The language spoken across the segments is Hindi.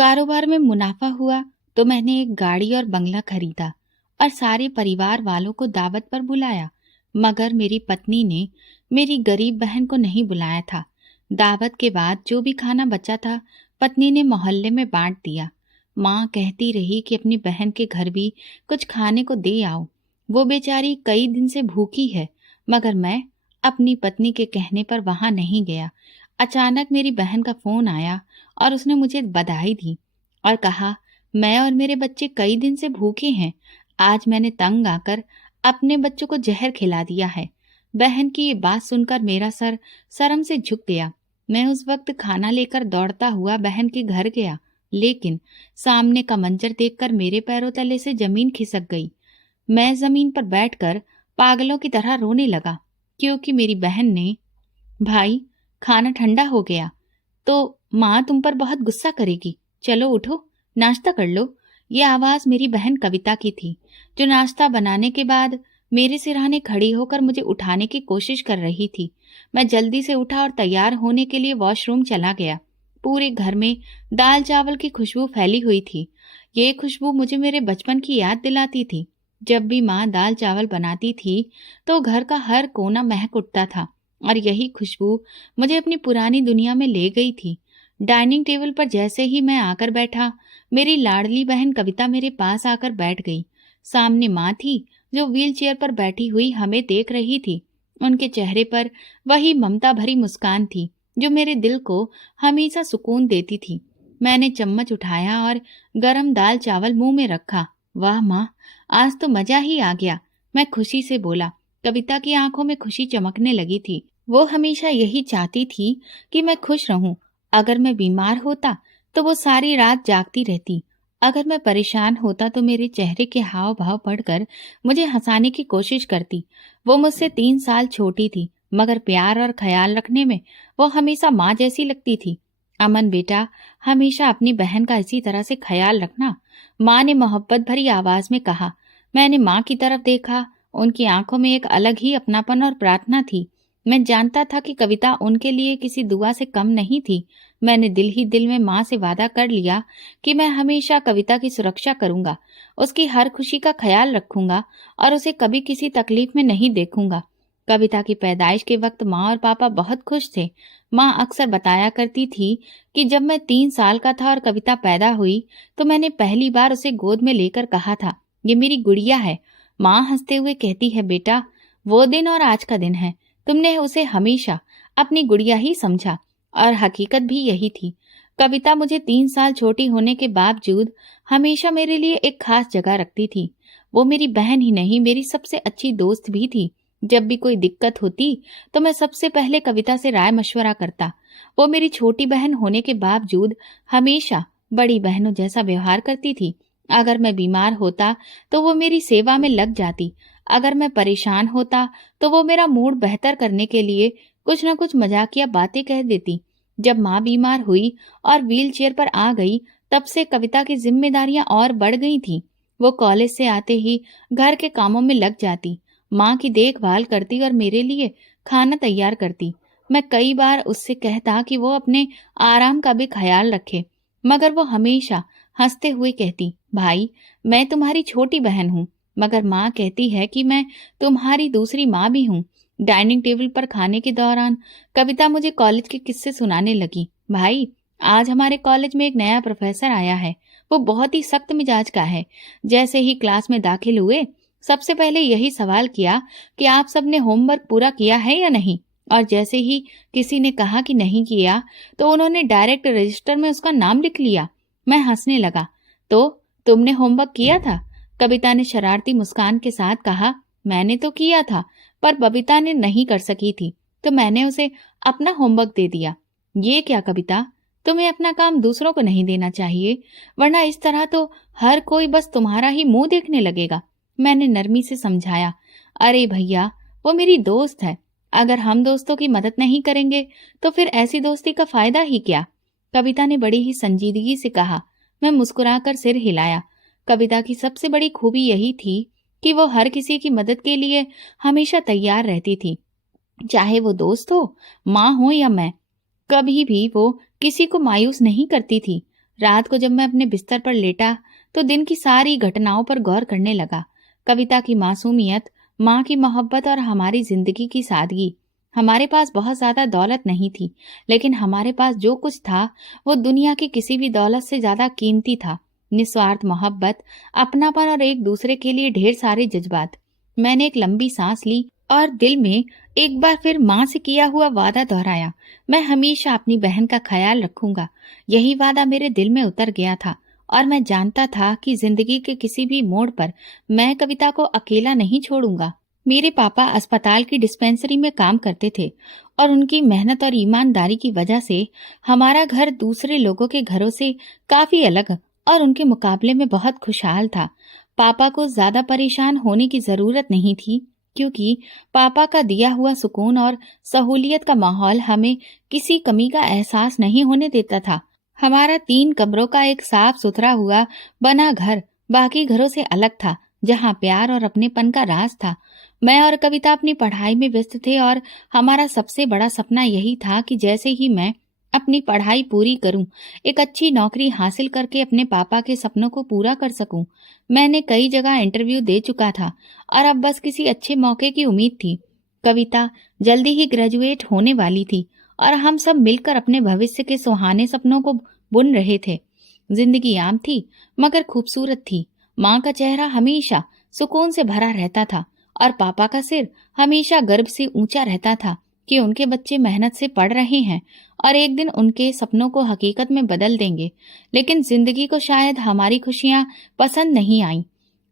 कारोबार में मुनाफा हुआ तो मैंने एक गाड़ी और बंगला खरीदा और सारे परिवार वालों को दावत पर बुलाया। मगर मेरी पत्नी ने मेरी गरीब बहन को नहीं बुलाया था। दावत के बाद जो भी खाना बचा था पत्नी ने मोहल्ले में बांट दिया। माँ कहती रही कि अपनी बहन के घर भी कुछ खाने को दे आओ, वो बेचारी कई दिन से भूखी है। मगर मैं अपनी पत्नी के कहने पर वहां नहीं गया। अचानक मेरी बहन का फोन आया और उसने मुझे बधाई दी और कहा, मैं और मेरे बच्चे कई दिन से भूखे हैं। आज मैंने तंग आकर अपने बच्चों को जहर खिला दिया है। बहन की ये बात सुनकर मेरा सर शर्म से झुक गया। मैं उस वक्त खाना लेकर दौड़ता हुआ बहन के घर गया, लेकिन सामने का मंजर देखकर मेरे पैरों तले से जमीन खिसक गई। मैं जमीन पर बैठकर पागलों की तरह रोने लगा, क्योंकि मेरी बहन ने, भाई खाना ठंडा हो गया तो माँ तुम पर बहुत गुस्सा करेगी, चलो उठो नाश्ता कर लो। ये आवाज मेरी बहन कविता की थी, जो नाश्ता बनाने के बाद मेरे सिरहाने खड़ी होकर मुझे उठाने की कोशिश कर रही थी। मैं जल्दी से उठा और तैयार होने के लिए वॉशरूम चला गया। पूरे घर में दाल चावल की खुशबू फैली हुई थी। ये खुशबू मुझे मेरे बचपन की याद दिलाती थी। जब भी माँ दाल चावल बनाती थी तो घर का हर कोना महक उठता था और यही खुशबू मुझे अपनी पुरानी दुनिया में ले गई थी। डाइनिंग टेबल पर जैसे ही मैं आकर बैठा, मेरी लाडली बहन कविता मेरे पास आकर बैठ गई। सामने माँ थी, जो व्हील चेयर पर बैठी हुई हमें देख रही थी। उनके चेहरे पर वही ममता भरी मुस्कान थी जो मेरे दिल को हमेशा सुकून देती थी। मैंने चम्मच उठाया और गरम दाल चावल मुंह में रखा। वाह माँ, आज तो मजा ही आ गया, मैं खुशी से बोला। कविता की आंखों में खुशी चमकने लगी थी। वो हमेशा यही चाहती थी कि मैं खुश रहूं। अगर मैं बीमार होता तो वो सारी रात जागती रहती। अगर मैं परेशान होता तो मेरे चेहरे के हाव भाव पढ़कर मुझे हंसाने की कोशिश करती। वो मुझसे 3 साल छोटी थी, मगर प्यार और ख्याल रखने में वो हमेशा माँ जैसी लगती थी। अमन बेटा, हमेशा अपनी बहन का इसी तरह से ख्याल रखना, माँ ने मोहब्बत भरी आवाज में कहा। मैंने माँ की तरफ देखा। उनकी आंखों में एक अलग ही अपनापन और प्रार्थना थी। मैं जानता था कि कविता उनके लिए किसी दुआ से कम नहीं थी। मैंने दिल ही दिल में माँ से वादा कर लिया कि मैं हमेशा कविता की सुरक्षा करूंगा, उसकी हर खुशी का ख्याल रखूंगा और उसे कभी किसी तकलीफ में नहीं देखूंगा। कविता की पैदाइश के वक्त माँ और पापा बहुत खुश थे। माँ अक्सर बताया करती थी कि जब मैं 3 साल का था और कविता पैदा हुई तो मैंने पहली बार उसे गोद में लेकर कहा था, ये मेरी गुड़िया है। माँ हंसते हुए कहती है, बेटा वो दिन और आज का दिन है, तुमने उसे हमेशा अपनी गुड़िया ही समझा। और हकीकत भी यही थी। कविता मुझे 3 साल छोटी होने के बावजूद हमेशा मेरे लिए एक खास जगह रखती थी। वो मेरी बहन ही नहीं, मेरी सबसे अच्छी दोस्त भी थी। जब भी कोई दिक्कत होती तो मैं सबसे पहले कविता से राय मशवरा करता। वो मेरी छोटी बहन होने के बावजूद हमेशा बड़ी बहनों जैसा व्यवहार करती थी। अगर मैं बीमार होता तो वो मेरी सेवा में लग जाती। अगर मैं परेशान होता तो वो मेरा मूड बेहतर करने के लिए कुछ न कुछ मजाकिया बातें कह देती। जब माँ बीमार हुई और व्हील चेयर पर आ गई, तब से कविता की जिम्मेदारियां और बढ़ गई थी। वो कॉलेज से आते ही घर के कामों में लग जाती, माँ की देखभाल करती और मेरे लिए खाना तैयार करती। मैं कई बार उससे कहता कि वो अपने आराम का भी ख्याल रखे, मगर वो हमेशा हंसते हुए कहती, भाई मैं तुम्हारी छोटी बहन हूँ। मगर माँ कहती है कि मैं तुम्हारी दूसरी माँ भी हूँ। डाइनिंग टेबल पर खाने के दौरान कविता मुझे कॉलेज के किस्से सुनाने लगी। भाई, आज हमारे कॉलेज में एक नया प्रोफेसर आया है। वो बहुत ही सख्त मिजाज का है। जैसे ही क्लास में दाखिल हुए, सबसे पहले यही सवाल किया कि आप सबने होमवर्क पूरा किया है या नहीं। और जैसे ही किसी ने कहा कि नहीं किया, तो उन्होंने डायरेक्ट रजिस्टर में उसका नाम लिख लिया। मैं हंसने लगा। तो तुमने होमवर्क किया था? कविता ने शरारती मुस्कान के साथ कहा। मैंने तो किया था, पर बबीता ने नहीं कर सकी थी, तो मैंने उसे अपना होमवर्क दे दिया। ये क्या कविता, तुम्हें अपना काम दूसरों को नहीं देना चाहिए, वरना इस तरह तो हर कोई बस तुम्हारा ही मुंह देखने लगेगा। मैंने नरमी से समझाया। अरे भैया, वो मेरी दोस्त है। अगर हम दोस्तों की मदद नहीं करेंगे तो फिर ऐसी दोस्ती का फायदा ही क्या? कविता ने बड़ी ही संजीदगी से कहा। मैं मुस्कुराकर सिर हिलाया। कविता की सबसे बड़ी खूबी यही थी कि वो हर किसी की मदद के लिए हमेशा तैयार रहती थी, चाहे वो दोस्त हो, माँ हो या मैं। कभी भी वो किसी को मायूस नहीं करती थी। रात को जब मैं अपने बिस्तर पर लेटा तो दिन की सारी घटनाओं पर गौर करने लगा। कविता की मासूमियत, माँ की मोहब्बत और हमारी जिंदगी की सादगी। हमारे पास बहुत ज्यादा दौलत नहीं थी, लेकिन हमारे पास जो कुछ था वो दुनिया की किसी भी दौलत से ज्यादा कीमती था। निस्वार्थ मोहब्बत, अपनापन और एक दूसरे के लिए ढेर सारे जज्बात। मैंने एक लंबी सांस ली और दिल में एक बार फिर माँ से किया हुआ वादा दोहराया। मैं हमेशा अपनी बहन का ख्याल रखूंगा। यही वादा मेरे दिल में उतर गया था और मैं जानता था कि जिंदगी के किसी भी मोड़ पर मैं कविता को अकेला नहीं छोड़ूंगा। मेरे पापा अस्पताल की डिस्पेंसरी में काम करते थे और उनकी मेहनत और ईमानदारी की वजह से हमारा घर दूसरे लोगों के घरों से काफी अलग और उनके मुकाबले में बहुत खुशहाल था। पापा को ज्यादा परेशान होने की जरूरत नहीं थी, क्योंकि पापा का दिया हुआ सुकून और सहूलियत का माहौल हमें किसी कमी का एहसास नहीं होने देता था। हमारा 3 कमरों का एक साफ सुथरा हुआ बना घर बाकी घरों से अलग था, जहाँ प्यार और अपनेपन का राज था। मैं और कविता अपनी पढ़ाई में व्यस्त थे और हमारा सबसे बड़ा सपना यही था कि जैसे ही मैं अपनी पढ़ाई पूरी करूं, एक अच्छी नौकरी हासिल करके अपने पापा के सपनों को पूरा कर सकूं। मैंने कई जगह इंटरव्यू दे चुका था और अब बस किसी अच्छे मौके की उम्मीद थी। कविता जल्दी ही ग्रेजुएट होने वाली थी और हम सब मिलकर अपने भविष्य के सुहाने सपनों को बुन रहे थे। जिंदगी आम थी मगर खूबसूरत थी। माँ का चेहरा हमेशा सुकून से भरा रहता था और पापा का सिर हमेशा गर्व से ऊंचा रहता था कि उनके बच्चे मेहनत से पढ़ रहे हैं और एक दिन उनके सपनों को हकीकत में बदल देंगे। लेकिन जिंदगी को शायद हमारी खुशियां पसंद नहीं आईं।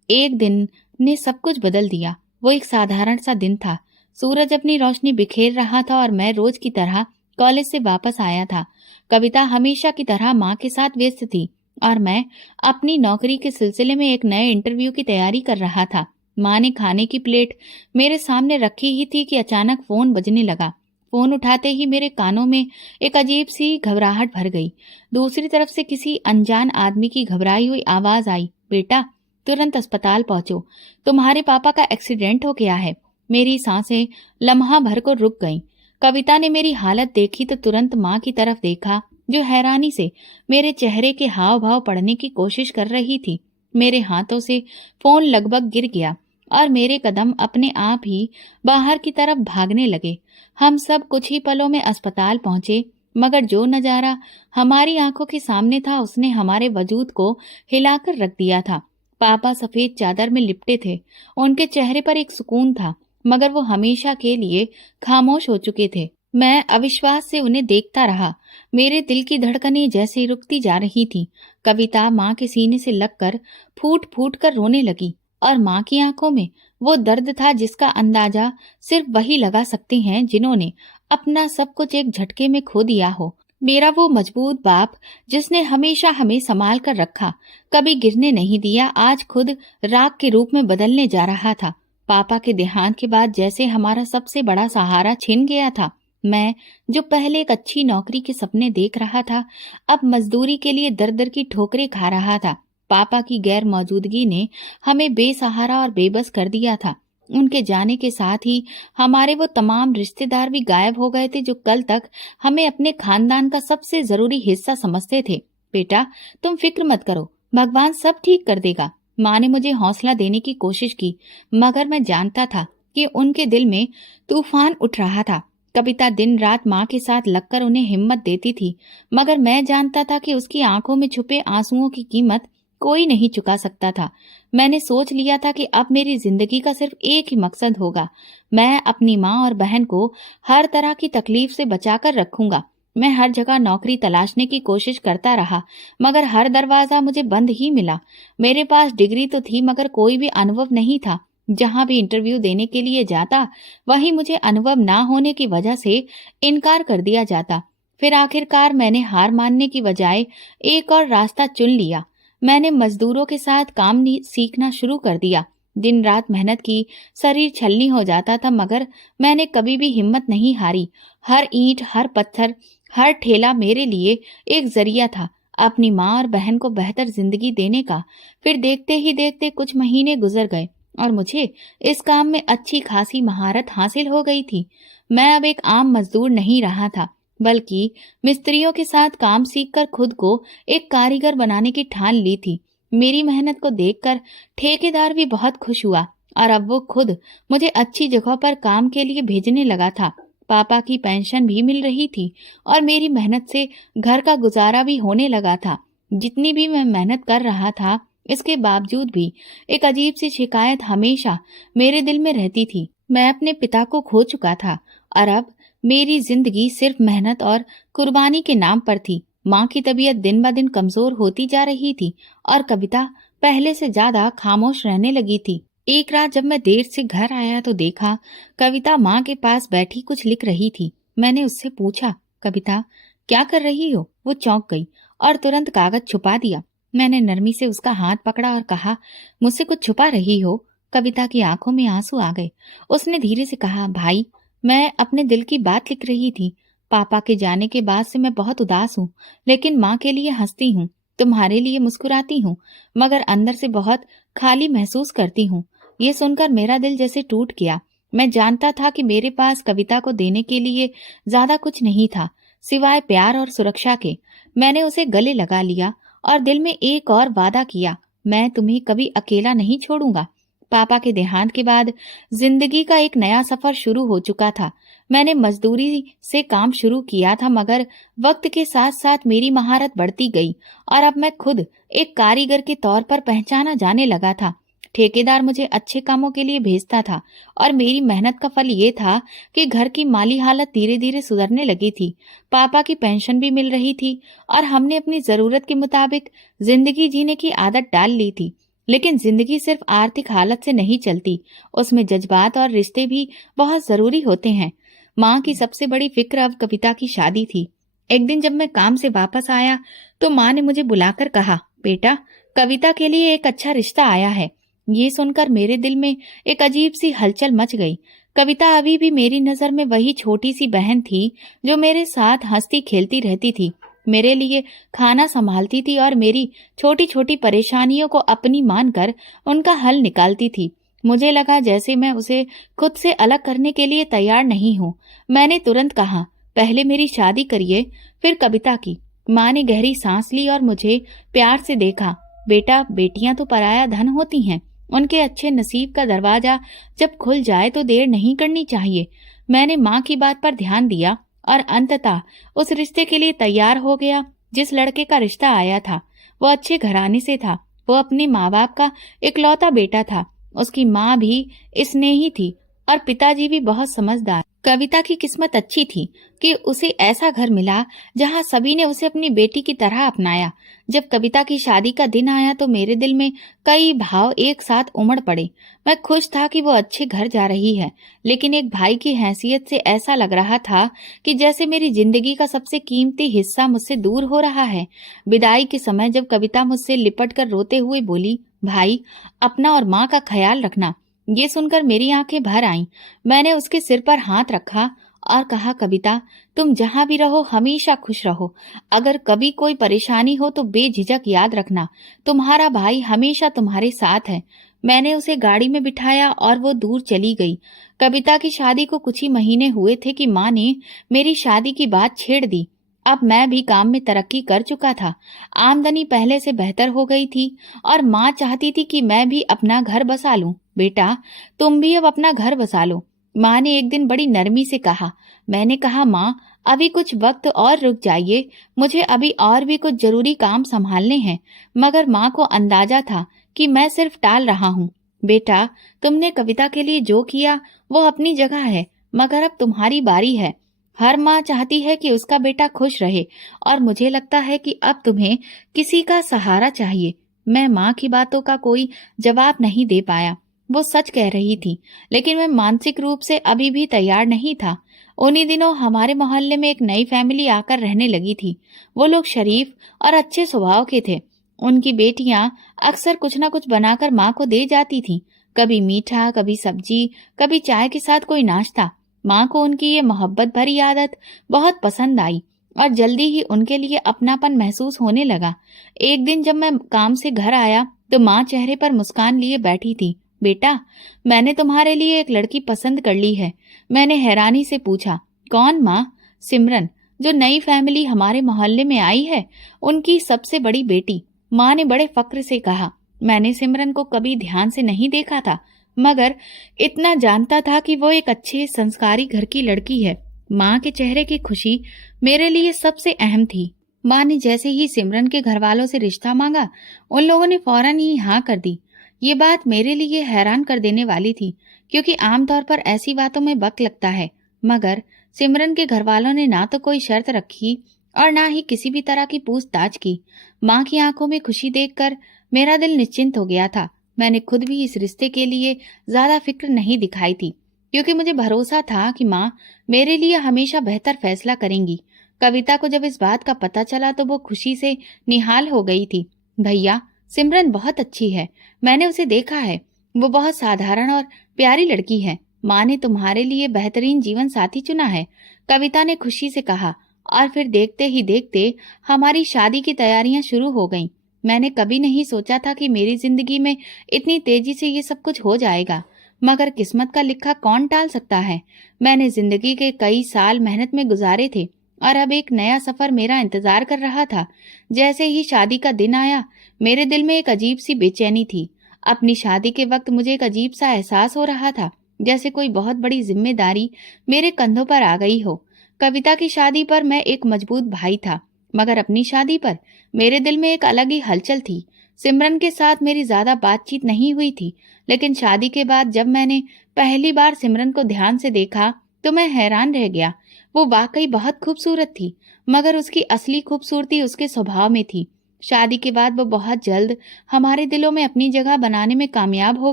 एक दिन ने सब कुछ बदल दिया। वो एक साधारण सा दिन था। सूरज अपनी रोशनी बिखेर रहा था और मैं रोज की तरह कॉलेज से वापस आया था। कविता हमेशा की तरह माँ के साथ व्यस्त थी और मैं अपनी नौकरी के सिलसिले में एक नए इंटरव्यू की तैयारी कर रहा था। माँ ने खाने की प्लेट मेरे सामने रखी ही थी कि अचानक फोन बजने लगा। फोन उठाते ही मेरे कानों में एक अजीब सी घबराहट भर गई। दूसरी तरफ से किसी अनजान आदमी की घबराई हुई आवाज आई, बेटा तुरंत अस्पताल पहुंचो, तुम्हारे पापा का एक्सीडेंट हो गया है। मेरी सांसें लम्हा भर को रुक गईं। कविता ने मेरी हालत देखी तो तुरंत माँ की तरफ देखा, जो हैरानी से मेरे चेहरे के हाव भाव पढ़ने की कोशिश कर रही थी। मेरे हाथों से फोन लगभग गिर गया और मेरे कदम अपने आप ही बाहर की तरफ भागने लगे। हम सब कुछ ही पलों में अस्पताल पहुंचे, मगर जो नजारा हमारी आंखों के सामने था उसने हमारे वजूद को हिलाकर रख दिया था। पापा सफेद चादर में लिपटे थे। उनके चेहरे पर एक सुकून था, मगर वो हमेशा के लिए खामोश हो चुके थे। मैं अविश्वास से उन्हें देखता रहा। मेरे दिल की धड़कनें जैसे रुकती जा रही थी। कविता माँ के सीने से लगकर फूट फूट कर रोने लगी और माँ की आंखों में वो दर्द था जिसका अंदाजा सिर्फ वही लगा सकते हैं जिन्होंने अपना सब कुछ एक झटके में खो दिया हो। मेरा वो मजबूत बाप जिसने हमेशा हमें संभाल कर रखा, कभी गिरने नहीं दिया, आज खुद राख के रूप में बदलने जा रहा था। पापा के देहांत के बाद जैसे हमारा सबसे बड़ा सहारा छिन गया था। मैं जो पहले एक अच्छी नौकरी के सपने देख रहा था, अब मजदूरी के लिए दर दर की ठोकरें खा रहा था। पापा की गैर मौजूदगी ने हमें बेसहारा और बेबस कर दिया था। उनके जाने के साथ ही हमारे वो तमाम रिश्तेदार भी गायब हो गए थे जो कल तक हमें अपने खानदान का सबसे जरूरी हिस्सा समझते थे। बेटा तुम फिक्र मत करो, भगवान सब ठीक कर देगा। माँ ने मुझे हौसला देने की कोशिश की, मगर मैं जानता था कि उनके दिल में तूफान उठ रहा था। कविता दिन रात माँ के साथ लगकर उन्हें हिम्मत देती थी, मगर मैं जानता था कि उसकी आंखों में छुपे आंसुओं की कीमत कोई नहीं चुका सकता था। मैंने सोच लिया था कि अब मेरी जिंदगी का सिर्फ एक ही मकसद होगा, मैं अपनी माँ और बहन को हर तरह की तकलीफ से बचाकर रखूंगा। मैं हर जगह नौकरी तलाशने की कोशिश करता रहा, मगर हर दरवाजा मुझे बंद ही मिला। मेरे पास डिग्री तो थी, मगर कोई भी अनुभव नहीं था। जहां भी इंटरव्यू देने के लिए जाता, वहीं मुझे अनुभव ना होने की वजह से इनकार कर दिया जाता। फिर आखिरकार मैंने हार मानने की बजाय एक और रास्ता चुन लिया। मैंने मजदूरों के साथ काम सीखना शुरू कर दिया। दिन रात मेहनत की, शरीर छलनी हो जाता था, मगर मैंने कभी भी हिम्मत नहीं हारी। हर ईंट, हर पत्थर, हर ठेला मेरे लिए एक जरिया था अपनी माँ और बहन को बेहतर जिंदगी देने का। फिर देखते ही देखते कुछ महीने गुजर गए और मुझे इस काम में अच्छी खासी महारत हासिल हो गई थी। मैं अब एक आम मजदूर नहीं रहा था, बल्कि मिस्त्रियों के साथ काम सीखकर खुद को एक कारीगर बनाने की ठान ली थी। मेरी मेहनत को देखकर ठेकेदार भी बहुत खुश हुआ और अब वो खुद मुझे अच्छी जगह पर काम के लिए भेजने लगा था। पापा की पेंशन भी मिल रही थी और मेरी मेहनत से घर का गुजारा भी होने लगा था। जितनी भी मैं मेहनत कर रहा था, इसके बावजूद भी एक अजीब सी शिकायत हमेशा मेरे दिल में रहती थी। मैं अपने पिता को खो चुका था और अब मेरी जिंदगी सिर्फ मेहनत और कुर्बानी के नाम पर थी। माँ की तबीयत दिन ब दिन कमजोर होती जा रही थी और कविता पहले से ज्यादा खामोश रहने लगी थी। एक रात जब मैं देर से घर आया तो देखा कविता माँ के पास बैठी कुछ लिख रही थी। मैंने उससे पूछा, कविता क्या कर रही हो? वो चौंक गई और तुरंत कागज छुपा दिया। मैंने नरमी से उसका हाथ पकड़ा और कहा, मुझसे कुछ छुपा रही हो? कविता की आंखों में आंसू आ गए। उसने धीरे से कहा, भाई मैं अपने दिल की बात लिख रही थी। पापा के जाने के बाद से मैं बहुत उदास हूँ, लेकिन माँ के लिए हंसती हूँ, तुम्हारे लिए मुस्कुराती हूँ, मगर अंदर से बहुत खाली महसूस करती हूँ। ये सुनकर मेरा दिल जैसे टूट गया। मैं जानता था कि मेरे पास कविता को देने के लिए ज्यादा कुछ नहीं था सिवाय प्यार और सुरक्षा के। मैंने उसे गले लगा लिया और दिल में एक और वादा किया, मैं तुम्हें कभी अकेला नहीं छोड़ूंगा। पापा के देहांत के बाद जिंदगी का एक नया सफर शुरू हो चुका था। मैंने मजदूरी से काम शुरू किया था, मगर वक्त के साथ साथ मेरी महारत बढ़ती गई और अब मैं खुद एक कारीगर के तौर पर पहचाना जाने लगा था। ठेकेदार मुझे अच्छे कामों के लिए भेजता था और मेरी मेहनत का फल ये था कि घर की माली हालत धीरे धीरे सुधरने लगी थी। पापा की पेंशन भी मिल रही थी और हमने अपनी जरूरत के मुताबिक जिंदगी जीने की आदत डाल ली थी। लेकिन जिंदगी सिर्फ आर्थिक हालत से नहीं चलती, उसमें जज्बात और रिश्ते भी बहुत जरूरी होते हैं। माँ की सबसे बड़ी फिक्र अब कविता की शादी थी। एक दिन जब मैं काम से वापस आया तो माँ ने मुझे बुलाकर कहा, बेटा कविता के लिए एक अच्छा रिश्ता आया है। ये सुनकर मेरे दिल में एक अजीब सी हलचल मच गई। कविता अभी भी मेरी नजर में वही छोटी सी बहन थी जो मेरे साथ हंसती खेलती रहती थी, मेरे लिए खाना संभालती थी और मेरी छोटी छोटी परेशानियों को अपनी मानकर उनका हल निकालती थी। मुझे लगा जैसे मैं उसे खुद से अलग करने के लिए तैयार नहीं हूँ। मैंने तुरंत कहा, पहले मेरी शादी करिए, फिर कविता की। माँ ने गहरी सांस ली और मुझे प्यार से देखा। बेटा बेटियां तो पराया धन होती हैं, उनके अच्छे नसीब का दरवाजा जब खुल जाए तो देर नहीं करनी चाहिए। मैंने माँ की बात पर ध्यान दिया और अंततः उस रिश्ते के लिए तैयार हो गया। जिस लड़के का रिश्ता आया था वो अच्छे घराने से था। वो अपने माँ बाप का इकलौता बेटा था। उसकी माँ भी स्नेही थी और पिताजी भी बहुत समझदार। कविता की किस्मत अच्छी थी कि उसे ऐसा घर मिला जहाँ सभी ने उसे अपनी बेटी की तरह अपनाया। जब कविता की शादी का दिन आया तो मेरे दिल में कई भाव एक साथ उमड़ पड़े। मैं खुश था कि वो अच्छे घर जा रही है, लेकिन एक भाई की हैसियत से ऐसा लग रहा था कि जैसे मेरी जिंदगी का सबसे कीमती हिस्सा मुझसे दूर हो रहा है। विदाई के समय जब कविता मुझसे लिपट कर रोते हुए बोली, भाई अपना और माँ का ख्याल रखना, ये सुनकर मेरी आंखें भर आईं। मैंने उसके सिर पर हाथ रखा और कहा, कविता तुम जहाँ भी रहो हमेशा खुश रहो। अगर कभी कोई परेशानी हो तो बेझिझक याद रखना, तुम्हारा भाई हमेशा तुम्हारे साथ है। मैंने उसे गाड़ी में बिठाया और वो दूर चली गई। कविता की शादी को कुछ ही महीने हुए थे कि माँ ने मेरी शादी की बात छेड़ दी। अब मैं भी काम में तरक्की कर चुका था, आमदनी पहले से बेहतर हो गई थी और माँ चाहती थी कि मैं भी अपना घर बसा लूं। बेटा तुम भी अब अपना घर बसा लो, माँ ने एक दिन बड़ी नरमी से कहा। मैंने कहा, माँ अभी कुछ वक्त और रुक जाइए, मुझे अभी और भी कुछ जरूरी काम संभालने हैं। मगर माँ को अंदाजा था कि मैं सिर्फ टाल रहा हूँ। बेटा तुमने कविता के लिए जो किया वो अपनी जगह है, मगर अब तुम्हारी बारी है। हर माँ चाहती है कि उसका बेटा खुश रहे और मुझे लगता है कि अब तुम्हें किसी का सहारा चाहिए। मैं माँ की बातों का कोई जवाब नहीं दे पाया। वो सच कह रही थी, लेकिन मैं मानसिक रूप से अभी भी तैयार नहीं था। उन्हीं दिनों हमारे मोहल्ले में एक नई फैमिली आकर रहने लगी थी। वो लोग शरीफ और अच्छे स्वभाव के थे। उनकी बेटियां अक्सर कुछ न कुछ बनाकर माँ को दे जाती थीं, कभी मीठा, कभी सब्जी, कभी चाय के साथ कोई नाश्ता। माँ को उनकी ये मोहब्बत भरी आदत बहुत पसंद आई और जल्दी ही उनके लिए अपनापन महसूस होने लगा। एक दिन जब मैं काम से घर आया तो माँ चेहरे पर मुस्कान लिए बैठी थी। बेटा मैंने तुम्हारे लिए एक लड़की पसंद कर ली है। मैंने हैरानी से पूछा, कौन माँ? सिमरन, जो नई फैमिली हमारे मोहल्ले में आई है, उनकी सबसे बड़ी बेटी। माँ ने बड़े फक्र से कहा। मैंने सिमरन को कभी ध्यान से नहीं देखा था, मगर इतना जानता था कि वो एक अच्छे संस्कारी घर की लड़की है। माँ के चेहरे की खुशी मेरे लिए सबसे अहम थी। माँ ने जैसे ही सिमरन के घर वालों से रिश्ता मांगा, उन लोगों ने फौरन ही हाँ कर दी। ये बात मेरे लिए हैरान कर देने वाली थी, क्योंकि आमतौर पर ऐसी बातों में वक्त लगता है। मगर सिमरन के घर वालों ने ना तो कोई शर्त रखी और ना ही किसी भी तरह की पूछताछ की। माँ की आंखों में खुशी देखकर मेरा दिल निश्चिंत हो गया था। मैंने खुद भी इस रिश्ते के लिए ज्यादा फिक्र नहीं दिखाई थी, क्योंकि मुझे भरोसा था कि माँ मेरे लिए हमेशा बेहतर फैसला करेंगी। कविता को जब इस बात का पता चला तो वो खुशी से निहाल हो गई थी। भैया, सिमरन बहुत अच्छी है, मैंने उसे देखा है। वो बहुत साधारण और प्यारी लड़की है। माँ ने तुम्हारे लिए बेहतरीन जीवन साथी चुना है, कविता ने खुशी से कहा। और फिर देखते ही देखते हमारी शादी की तैयारियां शुरू हो गईं। मैंने कभी नहीं सोचा था कि मेरी जिंदगी में इतनी तेजी से ये सब कुछ हो जाएगा, मगर किस्मत का लिखा कौन टाल सकता है। मैंने जिंदगी के कई साल मेहनत में गुजारे थे और अब एक नया सफर मेरा इंतजार कर रहा था। जैसे ही शादी का दिन आया, मेरे दिल में एक अजीब सी बेचैनी थी। अपनी शादी के वक्त मुझे एक अजीब सा एहसास हो रहा था, जैसे कोई बहुत बड़ी जिम्मेदारी मेरे कंधों पर आ गई हो। कविता की शादी पर मैं एक मजबूत भाई था, मगर अपनी शादी पर मेरे दिल में एक अलग ही हलचल थी। सिमरन के साथ मेरी ज्यादा बातचीत नहीं हुई थी, लेकिन शादी के बाद जब मैंने पहली बार सिमरन को ध्यान से देखा तो मैं हैरान रह गया। वो वाकई बहुत खूबसूरत थी, मगर उसकी असली खूबसूरती उसके स्वभाव में थी। शादी के बाद वो बहुत जल्द हमारे दिलों में अपनी जगह बनाने में कामयाब हो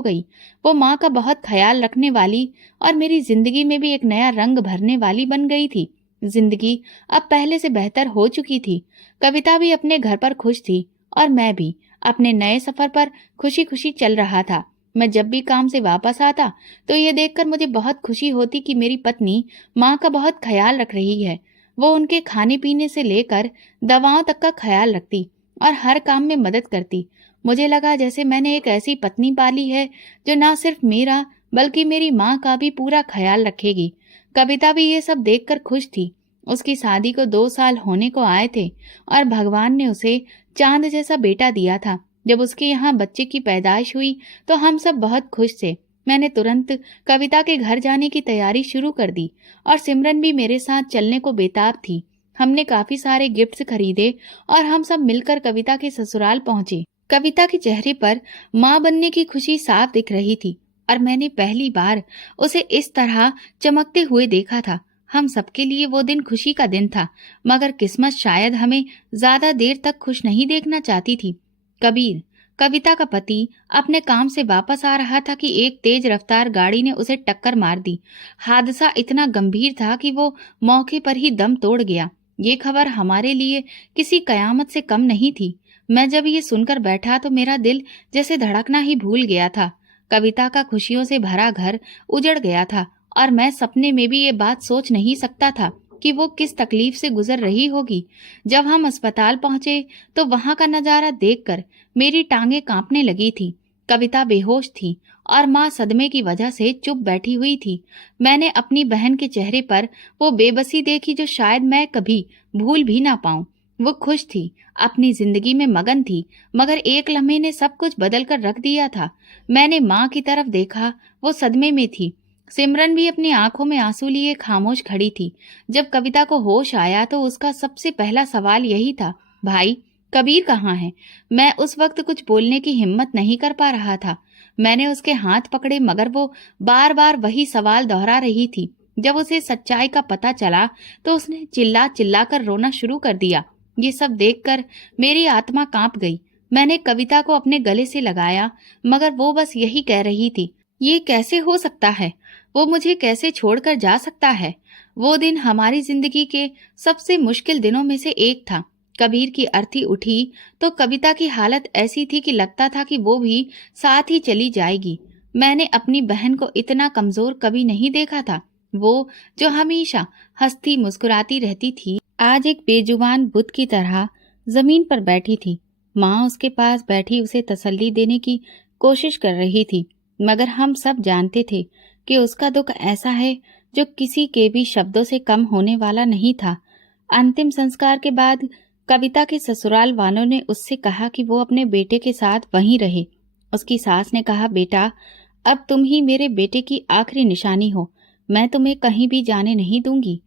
गई। वो माँ का बहुत ख्याल रखने वाली और मेरी जिंदगी में भी एक नया रंग भरने वाली बन गई थी। जिंदगी अब पहले से बेहतर हो चुकी थी। कविता भी अपने घर पर खुश थी और मैं भी अपने नए सफर पर खुशी खुशी चल रहा था। मैं जब भी काम से वापस आता तो ये देखकर मुझे बहुत खुशी होती कि मेरी पत्नी माँ का बहुत ख्याल रख रही है। वो उनके खाने पीने से लेकर दवाओं तक का ख्याल रखती और हर काम में मदद करती। मुझे लगा जैसे मैंने एक ऐसी पत्नी पाली है जो ना सिर्फ मेरा बल्कि मेरी माँ का भी पूरा ख्याल रखेगी। कविता भी ये सब देखकर खुश थी। उसकी शादी को 2 साल होने को आए थे और भगवान ने उसे चांद जैसा बेटा दिया था। जब उसके यहाँ बच्चे की पैदाइश हुई तो हम सब बहुत खुश थे। मैंने तुरंत कविता के घर जाने की तैयारी शुरू कर दी और सिमरन भी मेरे साथ चलने को बेताब थी। हमने काफी सारे गिफ्ट्स खरीदे और हम सब मिलकर कविता के ससुराल पहुंचे। कविता के चेहरे पर माँ बनने की खुशी साफ दिख रही थी और मैंने पहली बार उसे इस तरह चमकते हुए देखा था। हम सबके लिए वो दिन खुशी का दिन था, मगर किस्मत शायद हमें ज्यादा देर तक खुश नहीं देखना चाहती थी। कबीर, कविता का पति, अपने काम से वापस आ रहा था कि एक तेज रफ्तार गाड़ी ने उसे टक्कर मार दी। हादसा इतना गंभीर था कि वो मौके पर ही दम तोड़ गया। ये खबर हमारे लिए किसी कयामत से कम नहीं थी। मैं जब ये सुनकर बैठा तो मेरा दिल जैसे धड़कना ही भूल गया था। कविता का खुशियों से भरा घर उजड़ गया था और मैं सपने में भी ये बात सोच नहीं सकता था कि वो किस तकलीफ से गुजर रही होगी। जब हम अस्पताल पहुंचे तो वहां का नजारा देखकर मेरी टांगें कांपने लगी थी। कविता बेहोश थी और माँ सदमे की वजह से चुप बैठी हुई थी। मैंने अपनी बहन के चेहरे पर वो बेबसी देखी जो शायद मैं कभी भूल भी ना पाऊं। वो खुश थी, अपनी जिंदगी में मगन थी, मगर एक लम्हे ने सब कुछ बदल कर रख दिया था। मैंने माँ की तरफ देखा, वो सदमे में थी। सिमरन भी अपनी आंखों में आंसू लिए खामोश खड़ी थी। जब कविता को होश आया तो उसका सबसे पहला सवाल यही था, भाई कबीर कहाँ है? मैं उस वक्त कुछ बोलने की हिम्मत नहीं कर पा रहा था। मैंने उसके हाथ पकड़े, मगर वो बार बार वही सवाल दोहरा रही थी। जब उसे सच्चाई का पता चला तो उसने चिल्ला चिल्ला कर रोना शुरू कर दिया। ये सब देखकर मेरी आत्मा कांप गई। मैंने कविता को अपने गले से लगाया, मगर वो बस यही कह रही थी, ये कैसे हो सकता है? वो मुझे कैसे छोड़कर जा सकता है? वो दिन हमारी जिंदगी के सबसे मुश्किल दिनों में से एक था। कबीर की अर्थी उठी तो कविता की हालत ऐसी थी कि लगता था कि वो भी साथ ही चली जाएगी। मैंने अपनी बहन को इतना कमजोर कभी नहीं देखा था। वो जो हमेशा हंसती मुस्कुराती रहती थी, आज एक बेजुबान बुत की तरह जमीन पर बैठी थी। माँ उसके पास बैठी उसे तसल्ली देने की कोशिश कर रही थी, मगर हम सब जानते थे कि उसका दुख ऐसा है जो किसी के भी शब्दों से कम होने वाला नहीं था। अंतिम संस्कार के बाद कविता के ससुराल वालों ने उससे कहा कि वो अपने बेटे के साथ वहीं रहे। उसकी सास ने कहा, बेटा, अब तुम ही मेरे बेटे की आखिरी निशानी हो, मैं तुम्हें कहीं भी जाने नहीं दूंगी।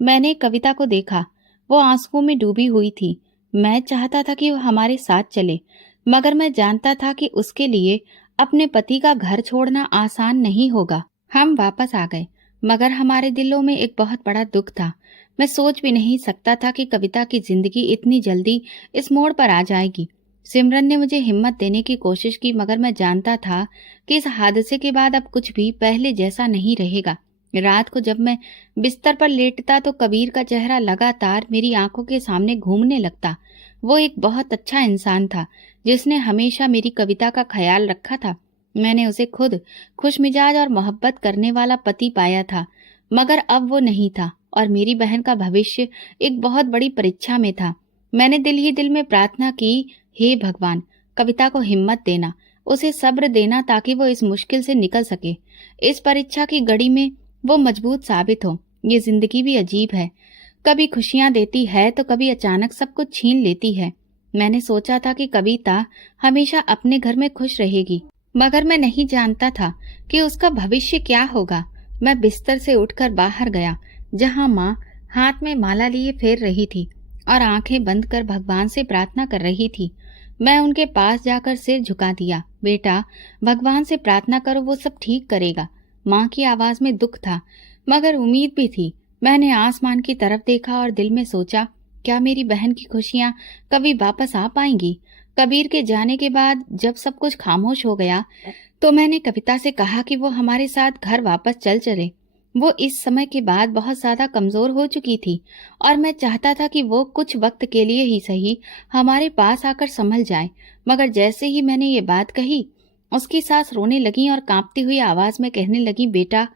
मैंने कविता को देखा, वो आंसुओं में डूबी हुई थी। मैं चाहता था कि वो हमारे साथ चले, मगर मैं जानता था कि उसके लिए अपने पति का घर छोड़ना आसान नहीं होगा। हम वापस आ गए, मगर हमारे दिलों में एक बहुत बड़ा दुख था। मैं सोच भी नहीं सकता था कि कविता की जिंदगी इतनी जल्दी इस मोड़ पर आ जाएगी। सिमरन ने मुझे हिम्मत देने की कोशिश की, मगर मैं जानता था कि इस हादसे के बाद अब कुछ भी पहले जैसा नहीं रहेगा। रात को जब मैं बिस्तर पर लेटता तो कबीर का चेहरा लगातार मेरी आंखों के सामने घूमने लगता। वो एक बहुत अच्छा इंसान था, जिसने हमेशा मेरी कविता का ख्याल रखा था। मैंने उसे खुद खुशमिजाज और मोहब्बत करने वाला पति पाया था, मगर अब वो नहीं था और मेरी बहन का भविष्य एक बहुत बड़ी परीक्षा में था। मैंने दिल ही दिल में प्रार्थना की, हे भगवान, कविता को हिम्मत देना, उसे सब्र देना, ताकि वो इस मुश्किल से निकल सके। इस परीक्षा की घड़ी में वो मजबूत साबित हो। ये जिंदगी भी अजीब है, कभी खुशियां देती है तो कभी अचानक सब कुछ छीन लेती है। मैंने सोचा था कि कविता हमेशा अपने घर में खुश रहेगी, मगर मैं नहीं जानता था कि उसका भविष्य क्या होगा। मैं बिस्तर से उठकर बाहर गया, जहां माँ हाथ में माला लिए फेर रही थी और आंखें बंद कर भगवान से प्रार्थना कर रही थी। मैं उनके पास जाकर सिर झुका दिया। बेटा, भगवान से प्रार्थना करो, वो सब ठीक करेगा। माँ की आवाज में दुख था, मगर उम्मीद भी थी। मैंने आसमान की तरफ देखा और दिल में सोचा, क्या मेरी बहन की खुशियां कभी वापस आ पाएंगी? कबीर के जाने के बाद जब सब कुछ खामोश हो गया, तो मैंने कविता से कहा कि वो हमारे साथ घर वापस चल चले। वो इस समय के बाद बहुत ज्यादा कमजोर हो चुकी थी और मैं चाहता था कि वो कुछ वक्त के लिए ही सही हमारे पास आकर संभल जाए। मगर जैसे ही मैंने ये बात कही, उसकी सास रोने लगी और कांपती हुई आवाज में कहने लगी, बेटा,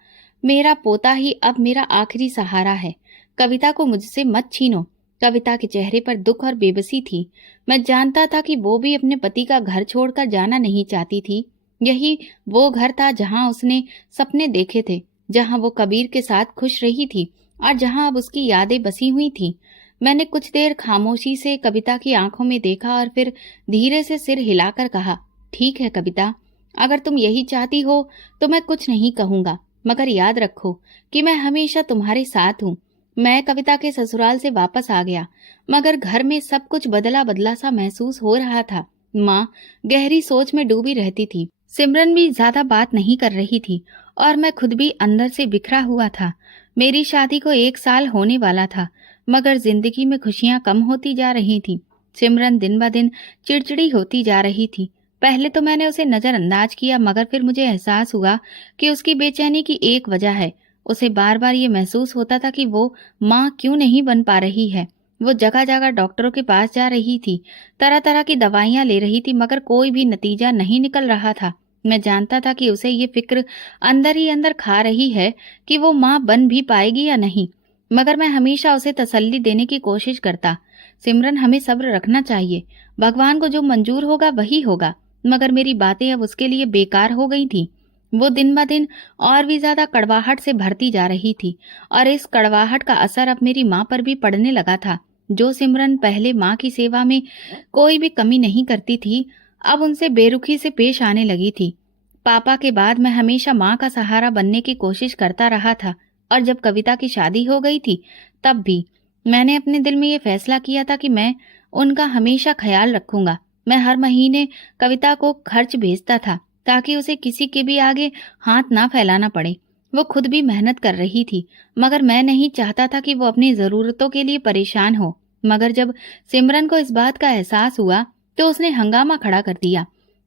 मेरा पोता ही अब मेरा आखिरी सहारा है, कविता को मुझसे मत छीनो। कविता के चेहरे पर दुख और बेबसी थी। मैं जानता था कि वो भी अपने पति का घर छोड़कर जाना नहीं चाहती थी। यही वो घर था जहां उसने सपने देखे थे, जहां वो कबीर के साथ खुश रही थी और जहां अब उसकी यादें बसी हुई थी। मैंने कुछ देर खामोशी से कविता की आंखों में देखा और फिर धीरे से सिर हिलाकर कहा, ठीक है कविता, अगर तुम यही चाहती हो तो मैं कुछ नहीं कहूंगा, मगर याद रखो कि मैं हमेशा तुम्हारे साथ हूँ। मैं कविता के ससुराल से वापस आ गया, मगर घर में सब कुछ बदला बदला सा महसूस हो रहा था। माँ गहरी सोच में डूबी रहती थी, सिमरन भी ज्यादा बात नहीं कर रही थी और मैं खुद भी अंदर से बिखरा हुआ था। मेरी शादी को 1 साल होने वाला था, मगर जिंदगी में खुशियां कम होती जा रही थी। सिमरन दिन ब दिन चिड़चिड़ी होती जा रही थी। पहले तो मैंने उसे नजरअंदाज किया, मगर फिर मुझे एहसास हुआ कि उसकी बेचैनी की एक वजह है। उसे बार बार ये महसूस होता था कि वो माँ क्यों नहीं बन पा रही है। वो जगह जगह डॉक्टरों के पास जा रही थी, तरह तरह की दवाइयां ले रही थी, मगर कोई भी नतीजा नहीं निकल रहा था। मैं जानता था कि उसे ये फिक्र अंदर ही अंदर खा रही है कि वो माँ बन भी पाएगी या नहीं, मगर मैं हमेशा उसे तसल्ली देने की कोशिश करता। सिमरन, हमें सब्र रखना चाहिए, भगवान को जो मंजूर होगा वही होगा। मगर मेरी बातें अब उसके लिए बेकार हो गई थी। वो दिन ब दिन और भी ज्यादा कड़वाहट से भरती जा रही थी और इस कड़वाहट का असर अब मेरी माँ पर भी पड़ने लगा था। जो सिमरन पहले माँ की सेवा में कोई भी कमी नहीं करती थी, अब उनसे बेरुखी से पेश आने लगी थी। पापा के बाद मैं हमेशा माँ का सहारा बनने की कोशिश करता रहा था और जब कविता की शादी हो गई थी, तब भी मैंने अपने दिल में ये फैसला किया था कि मैं उनका हमेशा ख्याल रखूंगा। मैं हर महीने कविता को खर्च भेजता था ताकि उसे किसी के भी आगे हाथ ना फैलाना पड़े। वो खुद भी मेहनत कर रही थी, मगर मैं नहीं चाहता था कि वो अपनी जरूरतों के लिए परेशान हो। मगर जब सिमरन को इस बात का एहसास हुआ तो उसने हंगामा खड़ा कर दिया।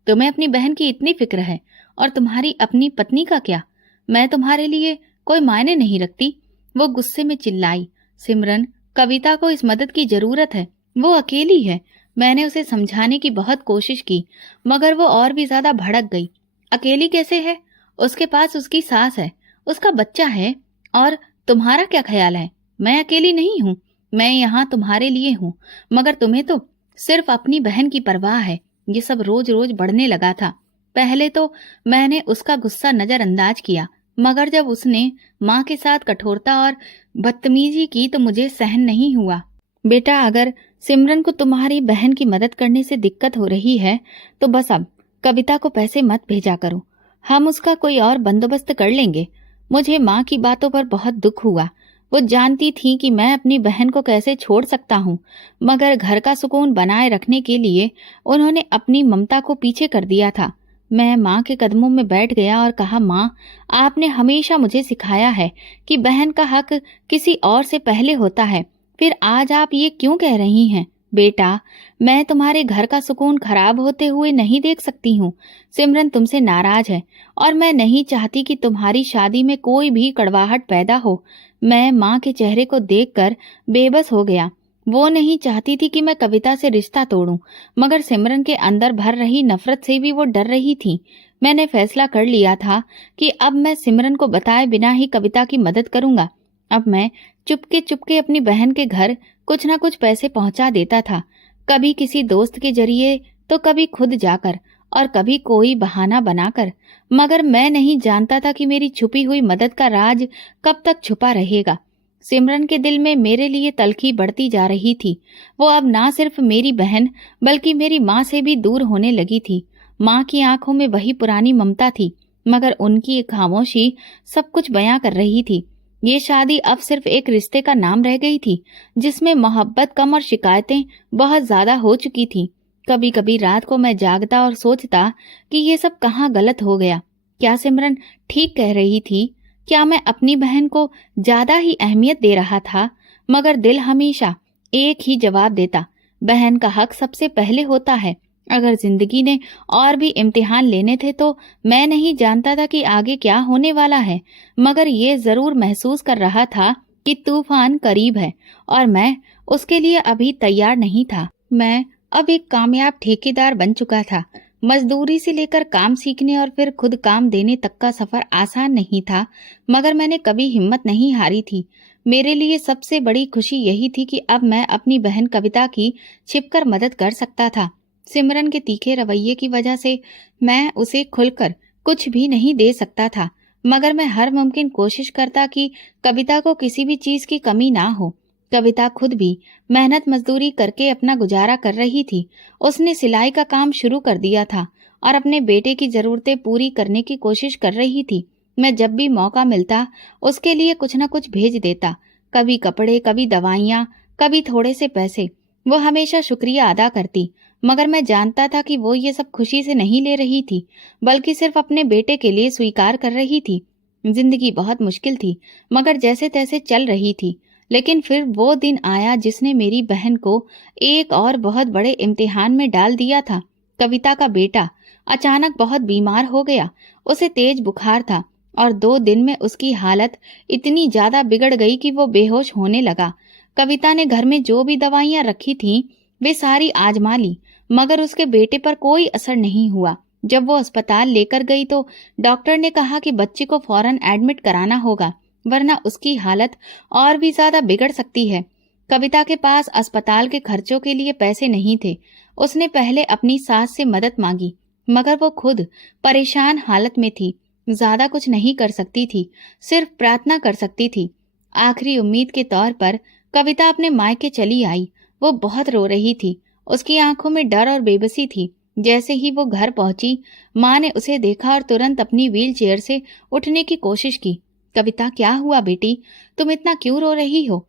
तुम्हें अपनी बहन की इतनी फिक्र है और तुम्हारी अपनी पत्नी का क्या? मैं तुम्हारे लिए कोई मायने नहीं रखती। वो गुस्से में चिल्लाई, सिमरन, कविता को इस मदद की जरूरत है, वो अकेली है। मैंने उसे समझाने की बहुत कोशिश की, मगर वो और भी ज्यादा भड़क गई। अकेली कैसे है? उसके पास उसकी सास है, उसका बच्चा है, और तुम्हारा क्या ख्याल है? मैं अकेली नहीं हूँ, मैं यहाँ तुम्हारे लिए हूँ, मगर तुम्हें तो सिर्फ अपनी बहन की परवाह है। ये सब रोज रोज बढ़ने लगा था। पहले तो मैंने उसका गुस्सा नजरअंदाज किया, मगर जब उसने माँ के साथ कठोरता और बदतमीजी की तो मुझे सहन नहीं हुआ। बेटा, अगर सिमरन को तुम्हारी बहन की मदद करने से दिक्कत हो रही है तो बस अब कविता को पैसे मत भेजा करो, हम उसका कोई और बंदोबस्त कर लेंगे। मुझे माँ की बातों पर बहुत दुख हुआ। वो जानती थी कि मैं अपनी बहन को कैसे छोड़ सकता हूँ, मगर घर का सुकून बनाए रखने के लिए उन्होंने अपनी ममता को पीछे कर दिया था। मैं माँ के कदमों में बैठ गया और कहा, माँ, आपने हमेशा मुझे सिखाया है कि बहन का हक किसी और से पहले होता है, फिर आज आप ये क्यों कह रही हैं? बेटा, मैं तुम्हारे घर का सुकून खराब होते हुए नहीं देख सकती हूँ। सिमरन तुमसे नाराज है और मैं नहीं चाहती कि तुम्हारी शादी में कोई भी कड़वाहट पैदा हो। मैं माँ के चेहरे को देखकर बेबस हो गया। वो नहीं चाहती थी कि मैं कविता से रिश्ता तोड़ूं, मगर सिमरन के अंदर भर रही नफरत से भी वो डर रही थी। मैंने फैसला कर लिया था कि अब मैं सिमरन को बताए बिना ही कविता की मदद करूंगा। अब मैं चुपके चुपके अपनी बहन के घर कुछ ना कुछ पैसे पहुंचा देता था, कभी किसी दोस्त के जरिए तो कभी खुद जाकर और कभी कोई बहाना बनाकर। मगर मैं नहीं जानता था कि मेरी छुपी हुई मदद का राज कब तक छुपा रहेगा। सिमरन के दिल में मेरे लिए तलखी बढ़ती जा रही थी। वो अब ना सिर्फ मेरी बहन बल्कि मेरी माँ से भी दूर होने लगी थी। माँ की आंखों में वही पुरानी ममता थी, मगर उनकी खामोशी सब कुछ बयां कर रही थी। ये शादी अब सिर्फ एक रिश्ते का नाम रह गई थी, जिसमें मोहब्बत कम और शिकायतें बहुत ज्यादा हो चुकी थी। कभी कभी रात को मैं जागता और सोचता कि ये सब कहाँ गलत हो गया। क्या सिमरन ठीक कह रही थी? क्या मैं अपनी बहन को ज्यादा ही अहमियत दे रहा था? मगर दिल हमेशा एक ही जवाब देता, बहन का हक सबसे पहले होता है। अगर जिंदगी ने और भी इम्तिहान लेने थे तो मैं नहीं जानता था कि आगे क्या होने वाला है, मगर ये जरूर महसूस कर रहा था कि तूफान करीब है और मैं उसके लिए अभी तैयार नहीं था। मैं अब एक कामयाब ठेकेदार बन चुका था। मजदूरी से लेकर काम सीखने और फिर खुद काम देने तक का सफर आसान नहीं था, मगर मैंने कभी हिम्मत नहीं हारी थी। मेरे लिए सबसे बड़ी खुशी यही थी कि अब मैं अपनी बहन कविता की छिपकर मदद कर सकता था। सिमरन के तीखे रवैये की वजह से मैं उसे खुलकर कुछ भी नहीं दे सकता था, मगर मैं हर मुमकिन कोशिश करता कि कविता को किसी भी चीज की कमी ना हो। कविता खुद भी मेहनत मजदूरी करके अपना गुजारा कर रही थी। उसने सिलाई का काम शुरू कर दिया था और अपने बेटे की जरूरतें पूरी करने की कोशिश कर रही थी। मैं जब भी मौका मिलता उसके लिए कुछ न कुछ भेज देता, कभी कपड़े, कभी दवाइयाँ, कभी थोड़े से पैसे। वो हमेशा शुक्रिया अदा करती, मगर मैं जानता था कि वो ये सब खुशी से नहीं ले रही थी, बल्कि सिर्फ अपने बेटे के लिए स्वीकार कर रही थी। जिंदगी बहुत मुश्किल थी, मगर जैसे तैसे चल रही थी। लेकिन फिर वो दिन आया जिसने मेरी बहन को एक और बहुत बड़े इम्तिहान में डाल दिया था। कविता का बेटा अचानक बहुत बीमार हो गया। उसे तेज बुखार था और 2 दिन में उसकी हालत इतनी ज्यादा बिगड़ गई कि वो बेहोश होने लगा। कविता ने घर में जो भी दवाइयां रखी थीं, वे सारी आजमा ली, मगर उसके बेटे पर कोई असर नहीं हुआ। जब वो अस्पताल लेकर गई तो डॉक्टर ने कहा कि बच्चे को फौरन एडमिट कराना होगा, वरना उसकी हालत और भी ज्यादा बिगड़ सकती है। कविता के पास अस्पताल के खर्चों के लिए पैसे नहीं थे। उसने पहले अपनी सास से मदद मांगी, मगर वो खुद परेशान हालत में थी, ज्यादा कुछ नहीं कर सकती थी, सिर्फ प्रार्थना कर सकती थी। आखिरी उम्मीद के तौर पर कविता अपने मायके चली आई। वो बहुत रो रही थी, उसकी आंखों में डर और बेबसी थी। जैसे ही वो घर पहुंची, माँ ने उसे देखा और तुरंत अपनी व्हील चेयर से उठने की कोशिश की। कविता, क्या हुआ बेटी? तुम इतना क्यों रो रही हो?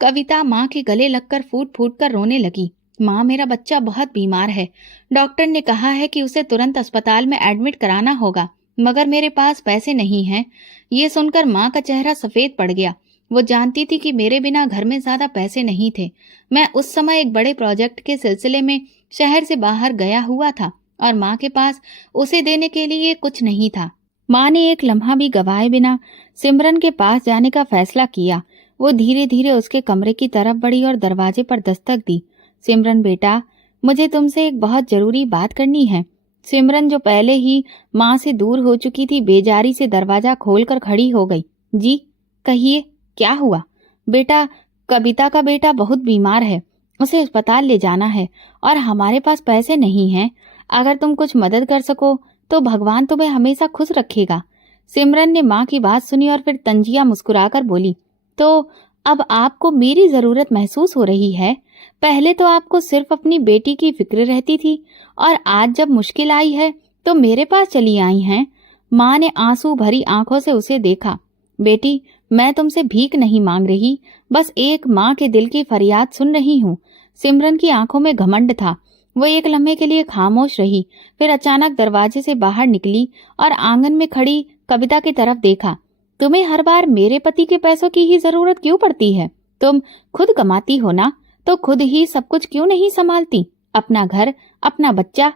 कविता माँ के गले लगकर फूट फूट कर रोने लगी। माँ, मेरा बच्चा बहुत बीमार है। डॉक्टर ने कहा है कि उसे तुरंत अस्पताल में एडमिट कराना होगा, मगर मेरे पास पैसे नहीं हैं। ये सुनकर माँ का चेहरा सफेद पड़ गया। वो जानती थी कि मेरे बिना घर में ज्यादा पैसे नहीं थे। मैं उस समय एक बड़े प्रोजेक्ट के सिलसिले में शहर से बाहर गया हुआ था और माँ के पास उसे देने के लिए कुछ नहीं था। माँ ने एक लम्हा भी गवाए बिना सिमरन के पास जाने का फैसला किया। वो धीरे धीरे उसके कमरे की तरफ बढ़ी और दरवाजे पर दस्तक दी। सिमरन बेटा, मुझे तुमसे एक बहुत जरूरी बात करनी है। सिमरन, जो पहले ही माँ से दूर हो चुकी थी, बेजारी से दरवाजा खोलकर खड़ी हो गई। जी कहिए, क्या हुआ? बेटा, कविता का बेटा बहुत बीमार है, उसे अस्पताल ले जाना है और हमारे पास पैसे नहीं हैं। अगर तुम कुछ मदद कर सको तो भगवान तुम्हें हमेशा खुश रखेगा। सिमरन ने माँ की बात सुनी और फिर तंजिया मुस्कुराकर बोली, तो अब आपको मेरी जरूरत महसूस हो रही है? पहले तो आपको सिर्फ अपनी बेटी की फिक्र रहती थी और आज जब मुश्किल आई है तो मेरे पास चली आई हैं। माँ ने आंसू भरी आंखों से उसे देखा। बेटी, मैं तुमसे भीख नहीं मांग रही, बस एक माँ के दिल की फरियाद सुन रही हूँ। सिमरन की आंखों में घमंड था। वो एक लम्हे के लिए खामोश रही, फिर अचानक दरवाजे से बाहर निकली और आंगन में खड़ी कविता की तरफ देखा। तुम्हें हर बार मेरे पति के पैसों की ही जरूरत क्यों पड़ती है? तुम खुद कमाती हो ना, तो खुद ही सब कुछ क्यों नहीं संभालती? अपना घर, अपना बच्चा।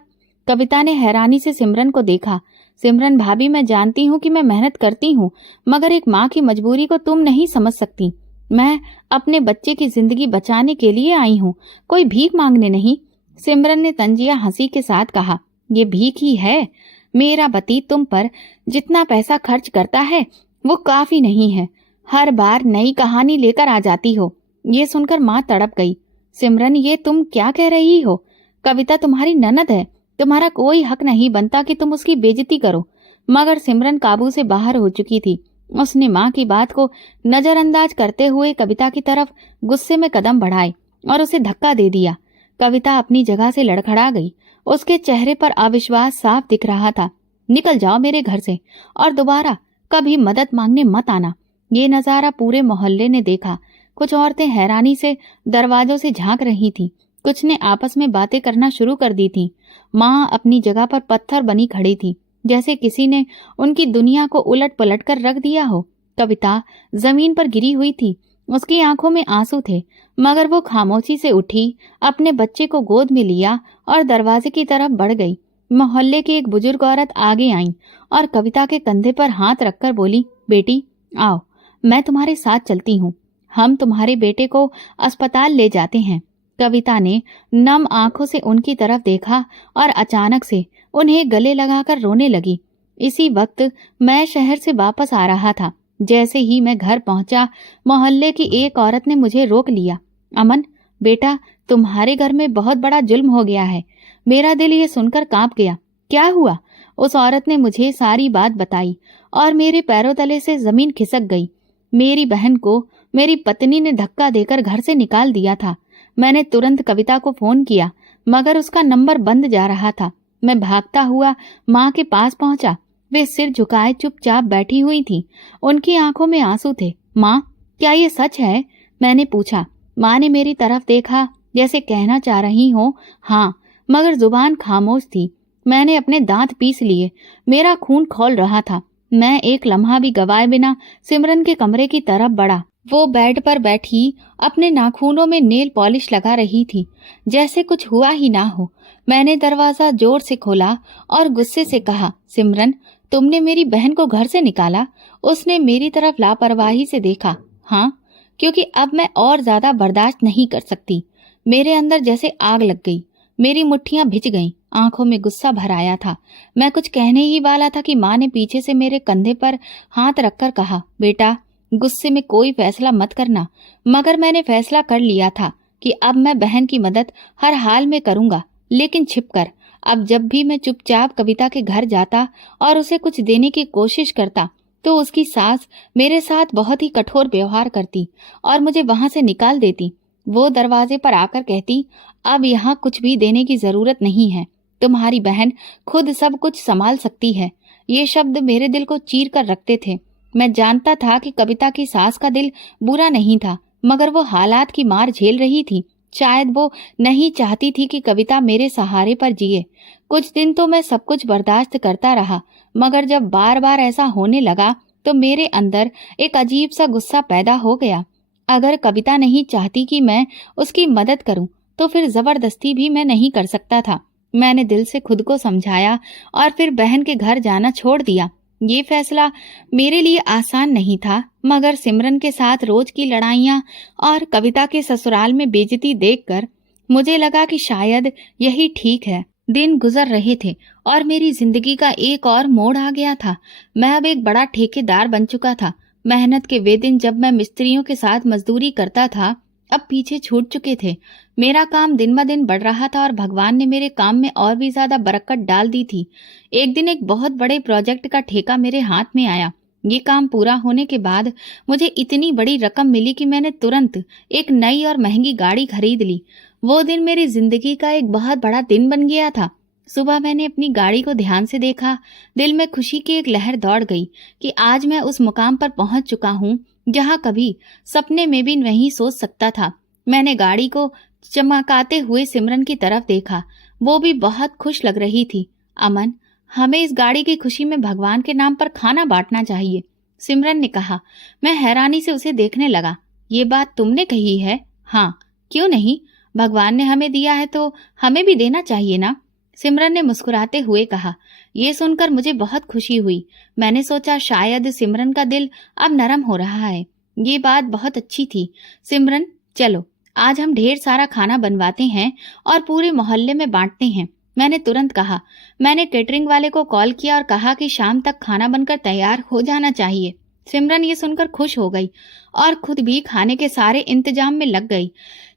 कविता ने हैरानी से सिमरन को देखा। सिमरन भाभी, मैं जानती हूँ कि मैं मेहनत करती हूँ, मगर एक माँ की मजबूरी को तुम नहीं समझ सकती। मैं अपने बच्चे की जिंदगी बचाने के लिए आई हूँ, कोई भीख मांगने नहीं। सिमरन ने तंजिया हंसी के साथ कहा, ये भीख ही है। मेरा पति तुम पर जितना पैसा खर्च करता है वो काफी नहीं है। हर बार नई कहानी लेकर आ जाती हो। ये सुनकर माँ तड़प गई। सिमरन, ये तुम क्या कह रही हो? कविता तुम्हारी ननद है, तुम्हारा कोई हक नहीं बनता कि तुम उसकी बेइज्जती करो। मगर सिमरन काबू से बाहर हो चुकी थी। उसने माँ की बात को नजरअंदाज करते हुए कविता की तरफ गुस्से में कदम बढ़ाए और उसे धक्का दे दिया। कविता अपनी जगह से लड़खड़ा गई। उसके चेहरे पर अविश्वास साफ दिख रहा था। निकल जाओ मेरे घर से और दोबारा कभी मदद मांगने मत आना। ये नजारा पूरे मोहल्ले ने देखा। कुछ औरतें हैरानी से दरवाजों से झांक रही थीं, कुछ ने आपस में बातें करना शुरू कर दी थीं। माँ अपनी जगह पर पत्थर बनी खड़ी थी, जैसे किसी ने उनकी दुनिया को उलट पलट कर रख दिया हो। कविता जमीन पर गिरी हुई थी, उसकी आंखों में आंसू थे, मगर वो खामोशी से उठी, अपने बच्चे को गोद में लिया और दरवाजे की तरफ बढ़ गई। मोहल्ले की एक बुजुर्ग औरत आगे आई और कविता के कंधे पर हाथ रखकर बोली, बेटी आओ, मैं तुम्हारे साथ चलती हूँ। हम तुम्हारे बेटे को अस्पताल ले जाते हैं। कविता ने नम आंखों से उनकी तरफ देखा और अचानक से उन्हें गले लगाकर रोने लगी। इसी वक्त मैं शहर से वापस आ रहा था। जैसे ही मैं घर पहुंचा, मोहल्ले की एक औरत ने मुझे रोक लिया। अमन बेटा, तुम्हारे घर में बहुत बड़ा जुल्म हो गया है। मेरा दिल ये सुनकर कांप गया। क्या हुआ? उस औरत ने मुझे सारी बात बताई और मेरे पैरों तले से जमीन खिसक गई। मेरी बहन को मेरी पत्नी ने धक्का देकर घर से निकाल दिया था। मैंने तुरंत कविता को फोन किया, मगर उसका नंबर बंद जा रहा था। मैं भागता हुआ माँ के पास पहुंचा। वे सिर झुकाए चुपचाप बैठी हुई थी, उनकी आंखों में आंसू थे। माँ, क्या ये सच है? मैंने पूछा। माँ ने मेरी तरफ देखा, जैसे कहना चाह रही हो हाँ, मगर जुबान खामोश थी। मैंने अपने दांत पीस लिए, मेरा खून खौल रहा था। मैं एक लम्हा भी गवाए बिना सिमरन के कमरे की तरफ बढ़ा। वो बेड पर बैठी अपने नाखूनों में नेल पॉलिश लगा रही थी, जैसे कुछ हुआ ही ना हो। मैंने दरवाजा जोर से खोला और गुस्से से कहा, सिमरन, तुमने मेरी बहन को घर से निकाला? उसने मेरी तरफ लापरवाही से देखा। हाँ, क्योंकि अब मैं और ज्यादा बर्दाश्त नहीं कर सकती। मेरे अंदर जैसे आग लग गई, मेरी मुट्ठियां भिज गईं, आंखों में गुस्सा भर आया था। मैं कुछ कहने ही वाला था कि माँ ने पीछे से मेरे कंधे पर हाथ रखकर कहा, बेटा, गुस्से में कोई फैसला मत करना। मगर मैंने फैसला कर लिया था कि अब मैं बहन की मदद हर हाल में करूंगा, लेकिन छिपकर। अब जब भी मैं चुपचाप कविता के घर जाता और उसे कुछ देने की कोशिश करता, तो उसकी सास मेरे साथ बहुत ही कठोर व्यवहार करती और मुझे वहां से निकाल देती। वो दरवाजे पर आकर कहती, अब यहाँ कुछ भी देने की जरूरत नहीं है, तुम्हारी बहन खुद सब कुछ संभाल सकती है। ये शब्द मेरे दिल को चीर कर रखते थे। मैं जानता था कि कविता की सास का दिल बुरा नहीं था, मगर वो हालात की मार झेल रही थी। शायद वो नहीं चाहती थी कि कविता मेरे सहारे पर जिए। कुछ दिन तो मैं सब कुछ बर्दाश्त करता रहा, मगर जब बार बार ऐसा होने लगा तो मेरे अंदर एक अजीब सा गुस्सा पैदा हो गया। अगर कविता नहीं चाहती कि मैं उसकी मदद करूं, तो फिर जबरदस्ती भी मैं नहीं कर सकता था। मैंने दिल से खुद को समझाया और फिर बहन के घर जाना छोड़ दिया। ये फैसला मेरे लिए आसान नहीं था, मगर सिमरन के साथ रोज की लड़ाइयाँ और कविता के ससुराल में बेइज्जती देखकर मुझे लगा कि शायद यही ठीक है। दिन गुजर रहे थे और मेरी जिंदगी का एक और मोड़ आ गया था। मैं अब एक बड़ा ठेकेदार बन चुका था। मेहनत के वे दिन जब मैं मिस्त्रियों के साथ मजदूरी करता था, अब पीछे छूट चुके थे। मेरा काम दिन ब दिन बढ़ रहा था और भगवान ने मेरे काम में और भी ज्यादा बरकत डाल दी थी। एक दिन एक बहुत बड़े प्रोजेक्ट का ठेका मेरे हाथ में आया। ये काम पूरा होने के बाद मुझे इतनी बड़ी रकम मिली कि मैंने तुरंत एक नई और महंगी गाड़ी खरीद ली। वो दिन मेरी जिंदगी का एक बहुत बड़ा दिन बन गया था। सुबह मैंने अपनी गाड़ी को ध्यान से देखा। दिल में खुशी की एक लहर दौड़ गई कि आज मैं उस मुकाम पर पहुंच चुका हूं जहां कभी सपने में भी नहीं सोच सकता था। मैंने गाड़ी को चमकाते हुए सिमरन की तरफ देखा। वो भी बहुत खुश लग रही थी। अमन, हमें इस गाड़ी की खुशी में भगवान के नाम पर खाना बांटना चाहिए, सिमरन ने कहा। मैं हैरानी से उसे देखने लगा। ये बात तुमने कही है? हाँ, क्यों नहीं? भगवान ने हमें दिया है तो हमें भी देना चाहिए ना, सिमरन ने मुस्कुराते हुए कहा। ये सुनकर मुझे बहुत खुशी हुई। मैंने सोचा शायद सिमरन का दिल अब नरम हो रहा है। ये बात बहुत अच्छी थी। सिमरन, चलो आज हम ढेर सारा खाना बनवाते हैं और पूरे मोहल्ले में बांटते हैं, मैंने तुरंत कहा। मैंने केटरिंग वाले को कॉल किया और कहा कि शाम तक खाना बनकर तैयार हो जाना चाहिए। सिमरन ये सुनकर खुश हो गई और खुद भी खाने के सारे इंतजाम में लग गई।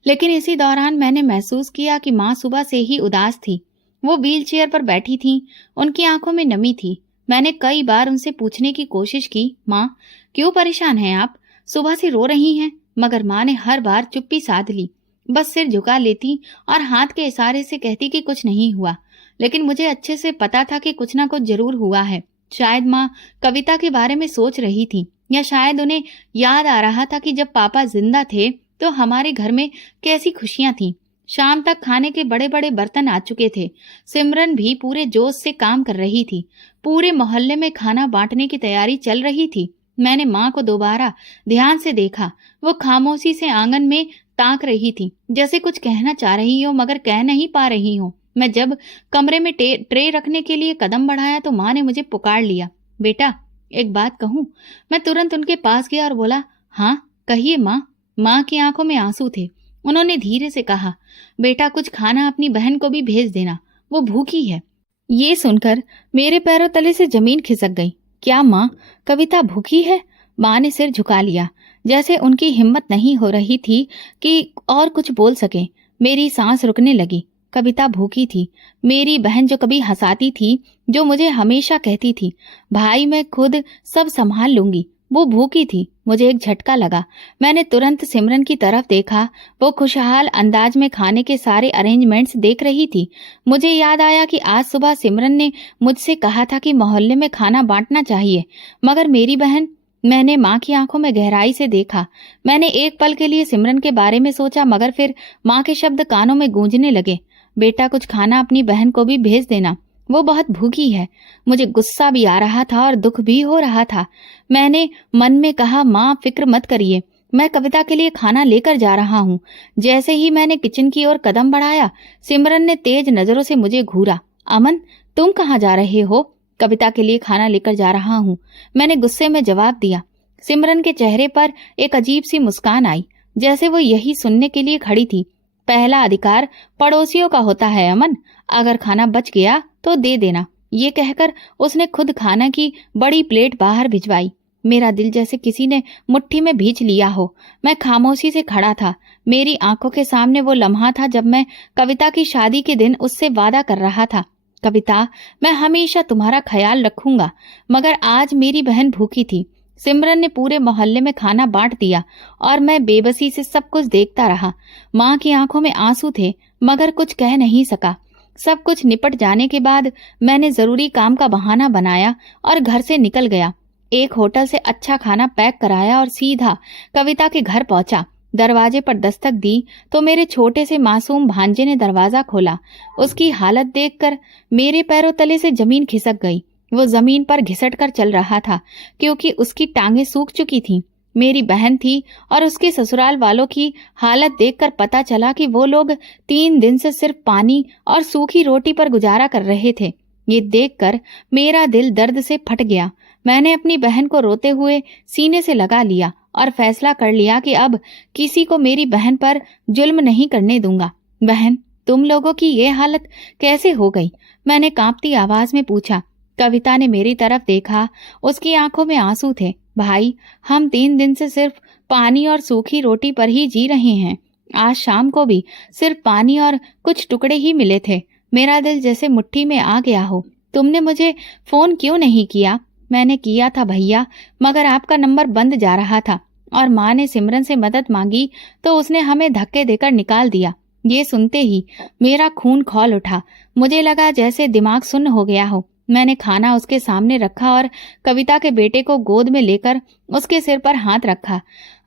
लेकिन इसी दौरान मैंने महसूस किया कि माँ सुबह से ही उदास थी। वो व्हील चेयर पर बैठी थीं, उनकी आंखों में नमी थी। मैंने कई बार उनसे पूछने की कोशिश की, माँ क्यों परेशान हैं आप? सुबह से रो रही हैं? मगर माँ ने हर बार चुप्पी साध ली। बस सिर झुका लेती और हाथ के इशारे से कहती कि कुछ नहीं हुआ। लेकिन मुझे अच्छे से पता था कि कुछ ना कुछ जरूर हुआ है। शायद माँ कविता के बारे में सोच रही थी, या शायद उन्हें याद आ रहा था कि जब पापा जिंदा थे तो हमारे घर में कैसी खुशियां थीं। शाम तक खाने के बड़े बड़े बर्तन आ चुके थे। सिमरन भी पूरे जोश से काम कर रही थी। पूरे मोहल्ले में खाना बांटने की तैयारी चल रही थी। मैंने माँ को दोबारा ध्यान से देखा। वो खामोशी से आंगन में ताक रही थी, जैसे कुछ कहना चाह रही हो मगर कह नहीं पा रही हो। मैं जब कमरे में ट्रे रखने के लिए कदम बढ़ाया तो माँ ने मुझे पुकार लिया, बेटा एक बात कहूँ? मैं तुरंत उनके पास गया और बोला, हाँ कहिए माँ। माँ की आंखों में आंसू थे। उन्होंने धीरे से कहा, बेटा कुछ खाना अपनी बहन को भी भेज देना, वो भूखी है। ये सुनकर मेरे पैरों तले से जमीन खिसक गई। क्या माँ, कविता भूखी है? माँ ने सिर झुका लिया, जैसे उनकी हिम्मत नहीं हो रही थी कि और कुछ बोल सके। मेरी सांस रुकने लगी। कविता भूखी थी। मेरी बहन जो कभी हंसाती थी, जो मुझे हमेशा कहती थी, भाई मैं खुद सब संभाल लूंगी, वो भूखी थी। मुझे एक झटका लगा। मैंने तुरंत सिमरन की तरफ देखा। वो खुशहाल अंदाज में खाने के सारे अरेंजमेंट्स देख रही थी। मुझे याद आया कि आज सुबह सिमरन ने मुझसे कहा था कि मोहल्ले में खाना बांटना चाहिए, मगर मेरी बहन। मैंने माँ की आंखों में गहराई से देखा। मैंने एक पल के लिए सिमरन के बारे में सोचा, मगर फिर माँ के शब्द कानों में गूंजने लगे, बेटा कुछ खाना अपनी बहन को भी भेज देना, वो बहुत भूखी है। मुझे गुस्सा भी आ रहा था और दुख भी हो रहा था। मैंने मन में कहा, माँ फिक्र मत करिए, मैं कविता के लिए खाना लेकर जा रहा हूँ। जैसे ही मैंने किचन की ओर कदम बढ़ाया, सिमरन ने तेज नजरों से मुझे घूरा। अमन, तुम कहाँ जा रहे हो? कविता के लिए खाना लेकर जा रहा हूँ, मैंने गुस्से में जवाब दिया। सिमरन के चेहरे पर एक अजीब सी मुस्कान आई, जैसे वो यही सुनने के लिए खड़ी थी। पहला अधिकार पड़ोसियों का होता है अमन, अगर खाना बच गया तो दे देना। ये कहकर उसने खुद खाना की बड़ी प्लेट बाहर भिजवाई। मेरा दिल जैसे किसी ने मुट्ठी में भींच लिया हो। मैं खामोशी से खड़ा था। मेरी आंखों के सामने वो लम्हा था जब मैं कविता की शादी के दिन उससे वादा कर रहा था, कविता मैं हमेशा तुम्हारा ख्याल रखूंगा। मगर आज मेरी बहन भूखी थी। सिमरन ने पूरे मोहल्ले में खाना बांट दिया और मैं बेबसी से सब कुछ देखता रहा। माँ की आंखों में आंसू थे, मगर कुछ कह नहीं सका। सब कुछ निपट जाने के बाद मैंने जरूरी काम का बहाना बनाया और घर से निकल गया। एक होटल से अच्छा खाना पैक कराया और सीधा कविता के घर पहुंचा। दरवाजे पर दस्तक दी तो मेरे छोटे से मासूम भांजे ने दरवाजा खोला। उसकी हालत देखकर मेरे पैरों तले से जमीन खिसक गई। वो जमीन पर घिसट कर चल रहा था क्योंकि उसकी टांगें सूख चुकी थीं। मेरी बहन थी और उसके ससुराल वालों की हालत देखकर पता चला कि वो लोग 3 दिन से सिर्फ पानी और सूखी रोटी पर गुजारा कर रहे थे। ये देखकर मेरा दिल दर्द से फट गया। मैंने अपनी बहन को रोते हुए सीने से लगा लिया और फैसला कर लिया कि अब किसी को मेरी बहन पर जुल्म नहीं करने दूंगा। बहन, तुम लोगों की ये हालत कैसे हो गई? मैंने कांपती आवाज में पूछा। कविता ने मेरी तरफ देखा। उसकी आंखों में आंसू थे। भाई, हम 3 दिन से सिर्फ पानी और सूखी रोटी पर ही जी रहे हैं। आज शाम को भी सिर्फ पानी और कुछ टुकड़े ही मिले थे। मेरा दिल जैसे मुट्ठी में आ गया हो। तुमने मुझे फोन क्यों नहीं किया? मैंने किया था भैया, मगर आपका नंबर बंद जा रहा था और माँ ने सिमरन से मदद मांगी तो उसने हमें धक्के देकर निकाल दिया। ये सुनते ही मेरा खून खौल उठा। मुझे लगा जैसे दिमाग सुन्न हो गया हो। मैंने खाना उसके सामने रखा और कविता के बेटे को गोद में लेकर उसके सिर पर हाथ रखा।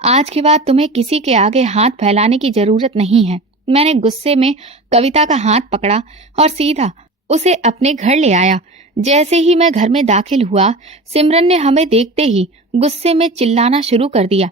आज के बाद तुम्हें किसी के आगे हाथ फैलाने की जरूरत नहीं है। मैंने गुस्से में कविता का हाथ पकड़ा और सीधा उसे अपने घर ले आया। जैसे ही मैं घर में दाखिल हुआ, सिमरन ने हमें देखते ही गुस्से में चिल्लाना शुरू कर दिया।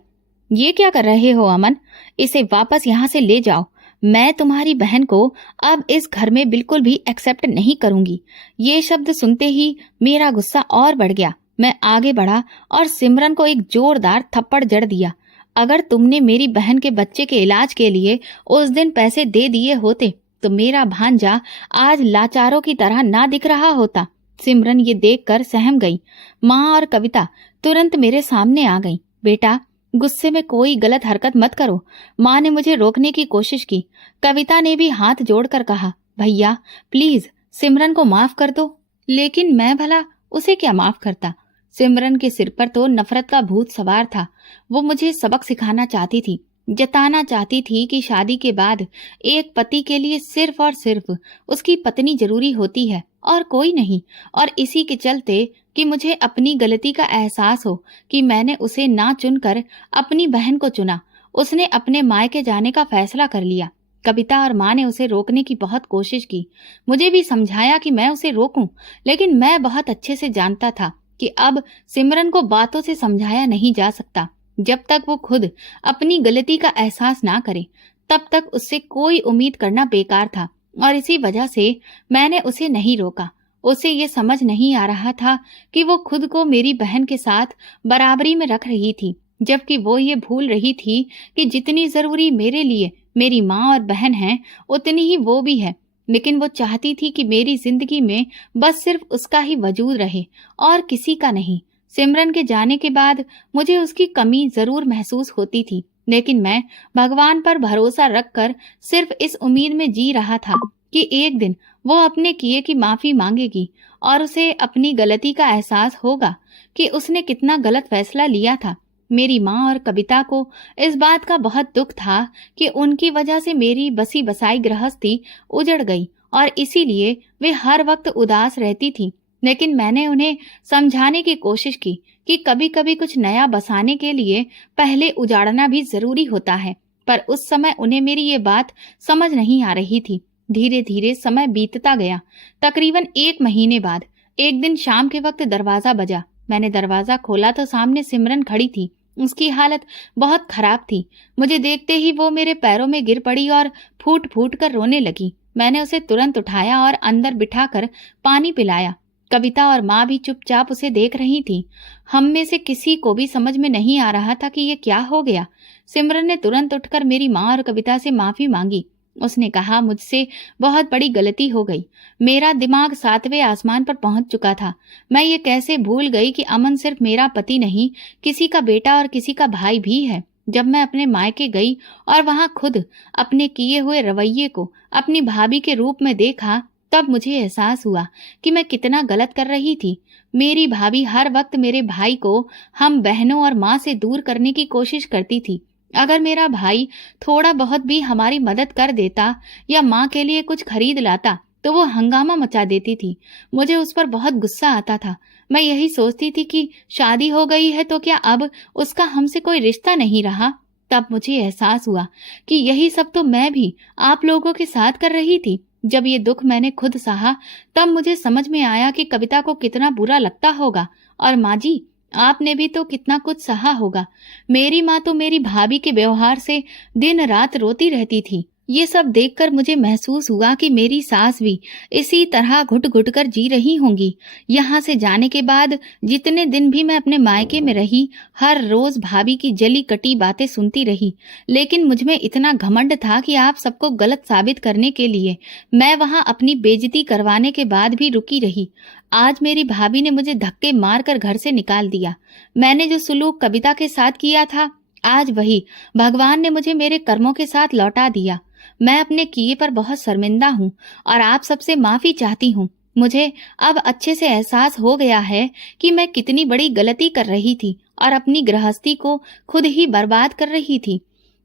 ये क्या कर रहे हो अमन? इसे वापस यहाँ से ले जाओ। मैं तुम्हारी बहन को अब इस घर में बिल्कुल भी एक्सेप्ट नहीं करूंगी। ये शब्द सुनते ही मेरा गुस्सा और बढ़ गया। मैं आगे बढ़ा और सिमरन को एक जोरदार थप्पड़ जड़ दिया। अगर तुमने मेरी बहन के बच्चे के इलाज के लिए उस दिन पैसे दे दिए होते तो मेरा भांजा आज लाचारों की तरह ना दिख रहा होता। सिमरन ये देखकर सहम गई। माँ और कविता तुरंत मेरे सामने आ गई। बेटा, गुस्से में कोई गलत हरकत मत करो। माँ ने मुझे रोकने की कोशिश की। कविता ने भी हाथ जोड़कर कहा, भैया प्लीज सिमरन को माफ कर दो। लेकिन मैं भला उसे क्या माफ करता? सिमरन के सिर पर तो नफरत का भूत सवार था। वो मुझे सबक सिखाना चाहती थी, जताना चाहती थी कि शादी के बाद एक पति के लिए सिर्फ और सिर्फ उसकी पत्नी जरूरी होती है और कोई नहीं। और इसी के चलते कि मुझे अपनी गलती का एहसास हो कि मैंने उसे ना चुनकर अपनी बहन को चुना, उसने अपने मायके जाने का फैसला कर लिया। कविता और माँ ने उसे रोकने की बहुत कोशिश की। मुझे भी समझाया कि मैं उसे रोकूं, लेकिन मैं बहुत अच्छे से जानता था कि अब सिमरन को बातों से समझाया नहीं जा सकता। जब तक वो खुद अपनी गलती का एहसास ना करे, तब तक उससे कोई उम्मीद करना बेकार था। और इसी वजह से मैंने उसे नहीं रोका। उसे ये समझ नहीं आ रहा था कि वो खुद को मेरी बहन के साथ बराबरी में रख रही थी, जबकि वो ये भूल रही थी कि जितनी जरूरी मेरे लिए मेरी माँ और बहन है, उतनी ही वो भी है। लेकिन वो चाहती थी कि मेरी जिंदगी में बस सिर्फ उसका ही वजूद रहे और किसी का नहीं। सिमरन के जाने के बाद मुझे उसकी कमी जरूर महसूस होती थी, लेकिन मैं भगवान पर भरोसा रखकर सिर्फ इस उम्मीद में जी रहा था कि एक दिन वो अपने किए की माफी मांगेगी और उसे अपनी गलती का एहसास होगा कि उसने कितना गलत फैसला लिया था। मेरी माँ और कविता को इस बात का बहुत दुख था कि उनकी वजह से मेरी बसी बसाई गृहस्थी उजड़ गई और इसीलिए वे हर वक्त उदास रहती थी। लेकिन मैंने उन्हें समझाने की कोशिश की कि कभी कभी कुछ नया बसाने के लिए पहले उजाड़ना भी जरूरी होता है, पर उस समय उन्हें मेरी ये बात समझ नहीं आ रही थी। धीरे धीरे समय बीतता गया। तकरीबन 1 महीने बाद एक दिन शाम के वक्त दरवाजा बजा। मैंने दरवाजा खोला तो सामने सिमरन खड़ी थी। उसकी हालत बहुत खराब थी। मुझे देखते ही वो मेरे पैरों में गिर पड़ी और फूट फूट कर रोने लगी। मैंने उसे तुरंत उठाया और अंदर बिठाकर पानी पिलाया। कविता और माँ भी चुपचाप उसे देख रही थी। हम में से किसी को भी समझ में नहीं आ रहा था कि ये क्या हो गया। सिमरन ने तुरंत उठकर मेरी माँ और कविता से माफी मांगी। उसने कहा, मुझसे बहुत बड़ी गलती हो गई। मेरा दिमाग 7वें आसमान पर पहुंच चुका था। मैं ये कैसे भूल गई कि अमन सिर्फ मेरा पति नहीं, किसी का बेटा और किसी का भाई भी है। जब मैं अपने मायके गई और वहां खुद अपने किए हुए रवैये को अपनी भाभी के रूप में देखा, तब मुझे एहसास हुआ कि मैं कितना गलत कर रही थी। मेरी भाभी हर वक्त मेरे भाई को हम बहनों और माँ से दूर करने की कोशिश करती थी। अगर मेरा भाई थोड़ा बहुत भी हमारी मदद कर देता या माँ के लिए कुछ खरीद लाता तो वो हंगामा मचा देती थी। मुझे उस पर बहुत गुस्सा आता था। मैं यही सोचती थी कि शादी हो गई है तो क्या अब उसका हमसे कोई रिश्ता नहीं रहा। तब मुझे एहसास हुआ कि यही सब तो मैं भी आप लोगों के साथ कर रही थी। जब ये दुख मैंने खुद सहा, तब मुझे समझ में आया कि कविता को कितना बुरा लगता होगा। और माँ जी, आपने भी तो कितना कुछ सहा होगा। मेरी माँ तो मेरी भाभी के व्यवहार से दिन रात रोती रहती थी। ये सब देखकर मुझे महसूस हुआ कि मेरी सास भी इसी तरह घुट घुट कर जी रही होंगी। यहाँ से जाने के बाद जितने दिन भी मैं अपने मायके में रही, हर रोज भाभी की जली कटी बातें सुनती रही। लेकिन मुझमें इतना घमंड था कि आप सबको गलत साबित करने के लिए मैं वहाँ अपनी बेइज्जती करवाने के बाद भी रुकी रही। आज मेरी भाभी ने मुझे धक्के मारकर घर से निकाल दिया। मैंने जो सुलूक कविता के साथ किया था, आज वही भगवान ने मुझे मेरे कर्मों के साथ लौटा दिया। मैं अपने किए पर बहुत शर्मिंदा हूँ और आप सबसे माफी चाहती हूँ। मुझे अब अच्छे से एहसास हो गया है कि मैं कितनी बड़ी गलती कर रही थी और अपनी गृहस्थी को खुद ही बर्बाद कर रही थी।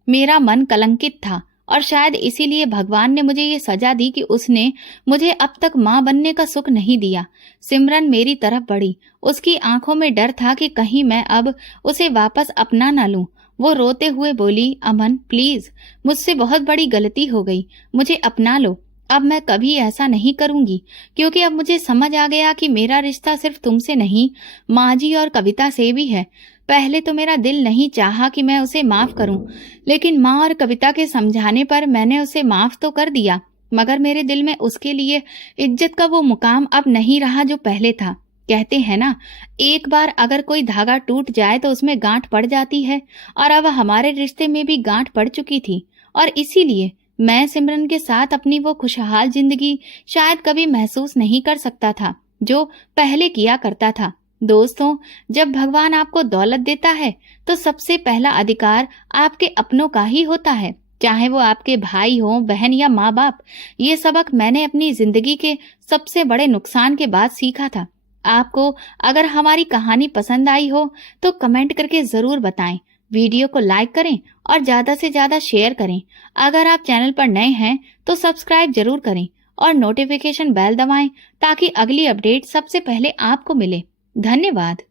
मेरा मन कलंकित था और शायद इसीलिए भगवान ने मुझे ये सजा दी कि उसने मुझे अब तक मां बनने का सुख नहीं दिया। सिमरन मेरी तरफ बढ़ी। उसकी आंखों में डर था कि कहीं मैं अब उसे वापस अपना ना लूं। वो रोते हुए बोली, अमन प्लीज, मुझसे बहुत बड़ी गलती हो गई, मुझे अपना लो। अब मैं कभी ऐसा नहीं करूंगी, क्योंकि अब मुझे समझ आ गया कि मेरा रिश्ता सिर्फ तुमसे नहीं, माँ जी और कविता से भी है। पहले तो मेरा दिल नहीं चाहा कि मैं उसे माफ करूं, लेकिन माँ और कविता के समझाने पर मैंने उसे माफ तो कर दिया, मगर मेरे दिल में उसके लिए इज्जत का वो मुकाम अब नहीं रहा जो पहले था। कहते हैं ना, एक बार अगर कोई धागा टूट जाए तो उसमें गांठ पड़ जाती है, और अब हमारे रिश्ते में भी गांठ पड़ चुकी थी। और इसीलिए मैं सिमरन के साथ अपनी वो खुशहाल जिंदगी शायद कभी महसूस नहीं कर सकता था जो पहले किया करता था। दोस्तों, जब भगवान आपको दौलत देता है तो सबसे पहला अधिकार आपके अपनों का ही होता है, चाहे वो आपके भाई हो, बहन या माँ बाप। ये सबक मैंने अपनी जिंदगी के सबसे बड़े नुकसान के बाद सीखा था। आपको अगर हमारी कहानी पसंद आई हो तो कमेंट करके जरूर बताएं, वीडियो को लाइक करें और ज्यादा से ज्यादा शेयर करें। अगर आप चैनल पर नए हैं तो सब्सक्राइब जरूर करें और नोटिफिकेशन बेल दबाएं ताकि अगली अपडेट सबसे पहले आपको मिले। धन्यवाद।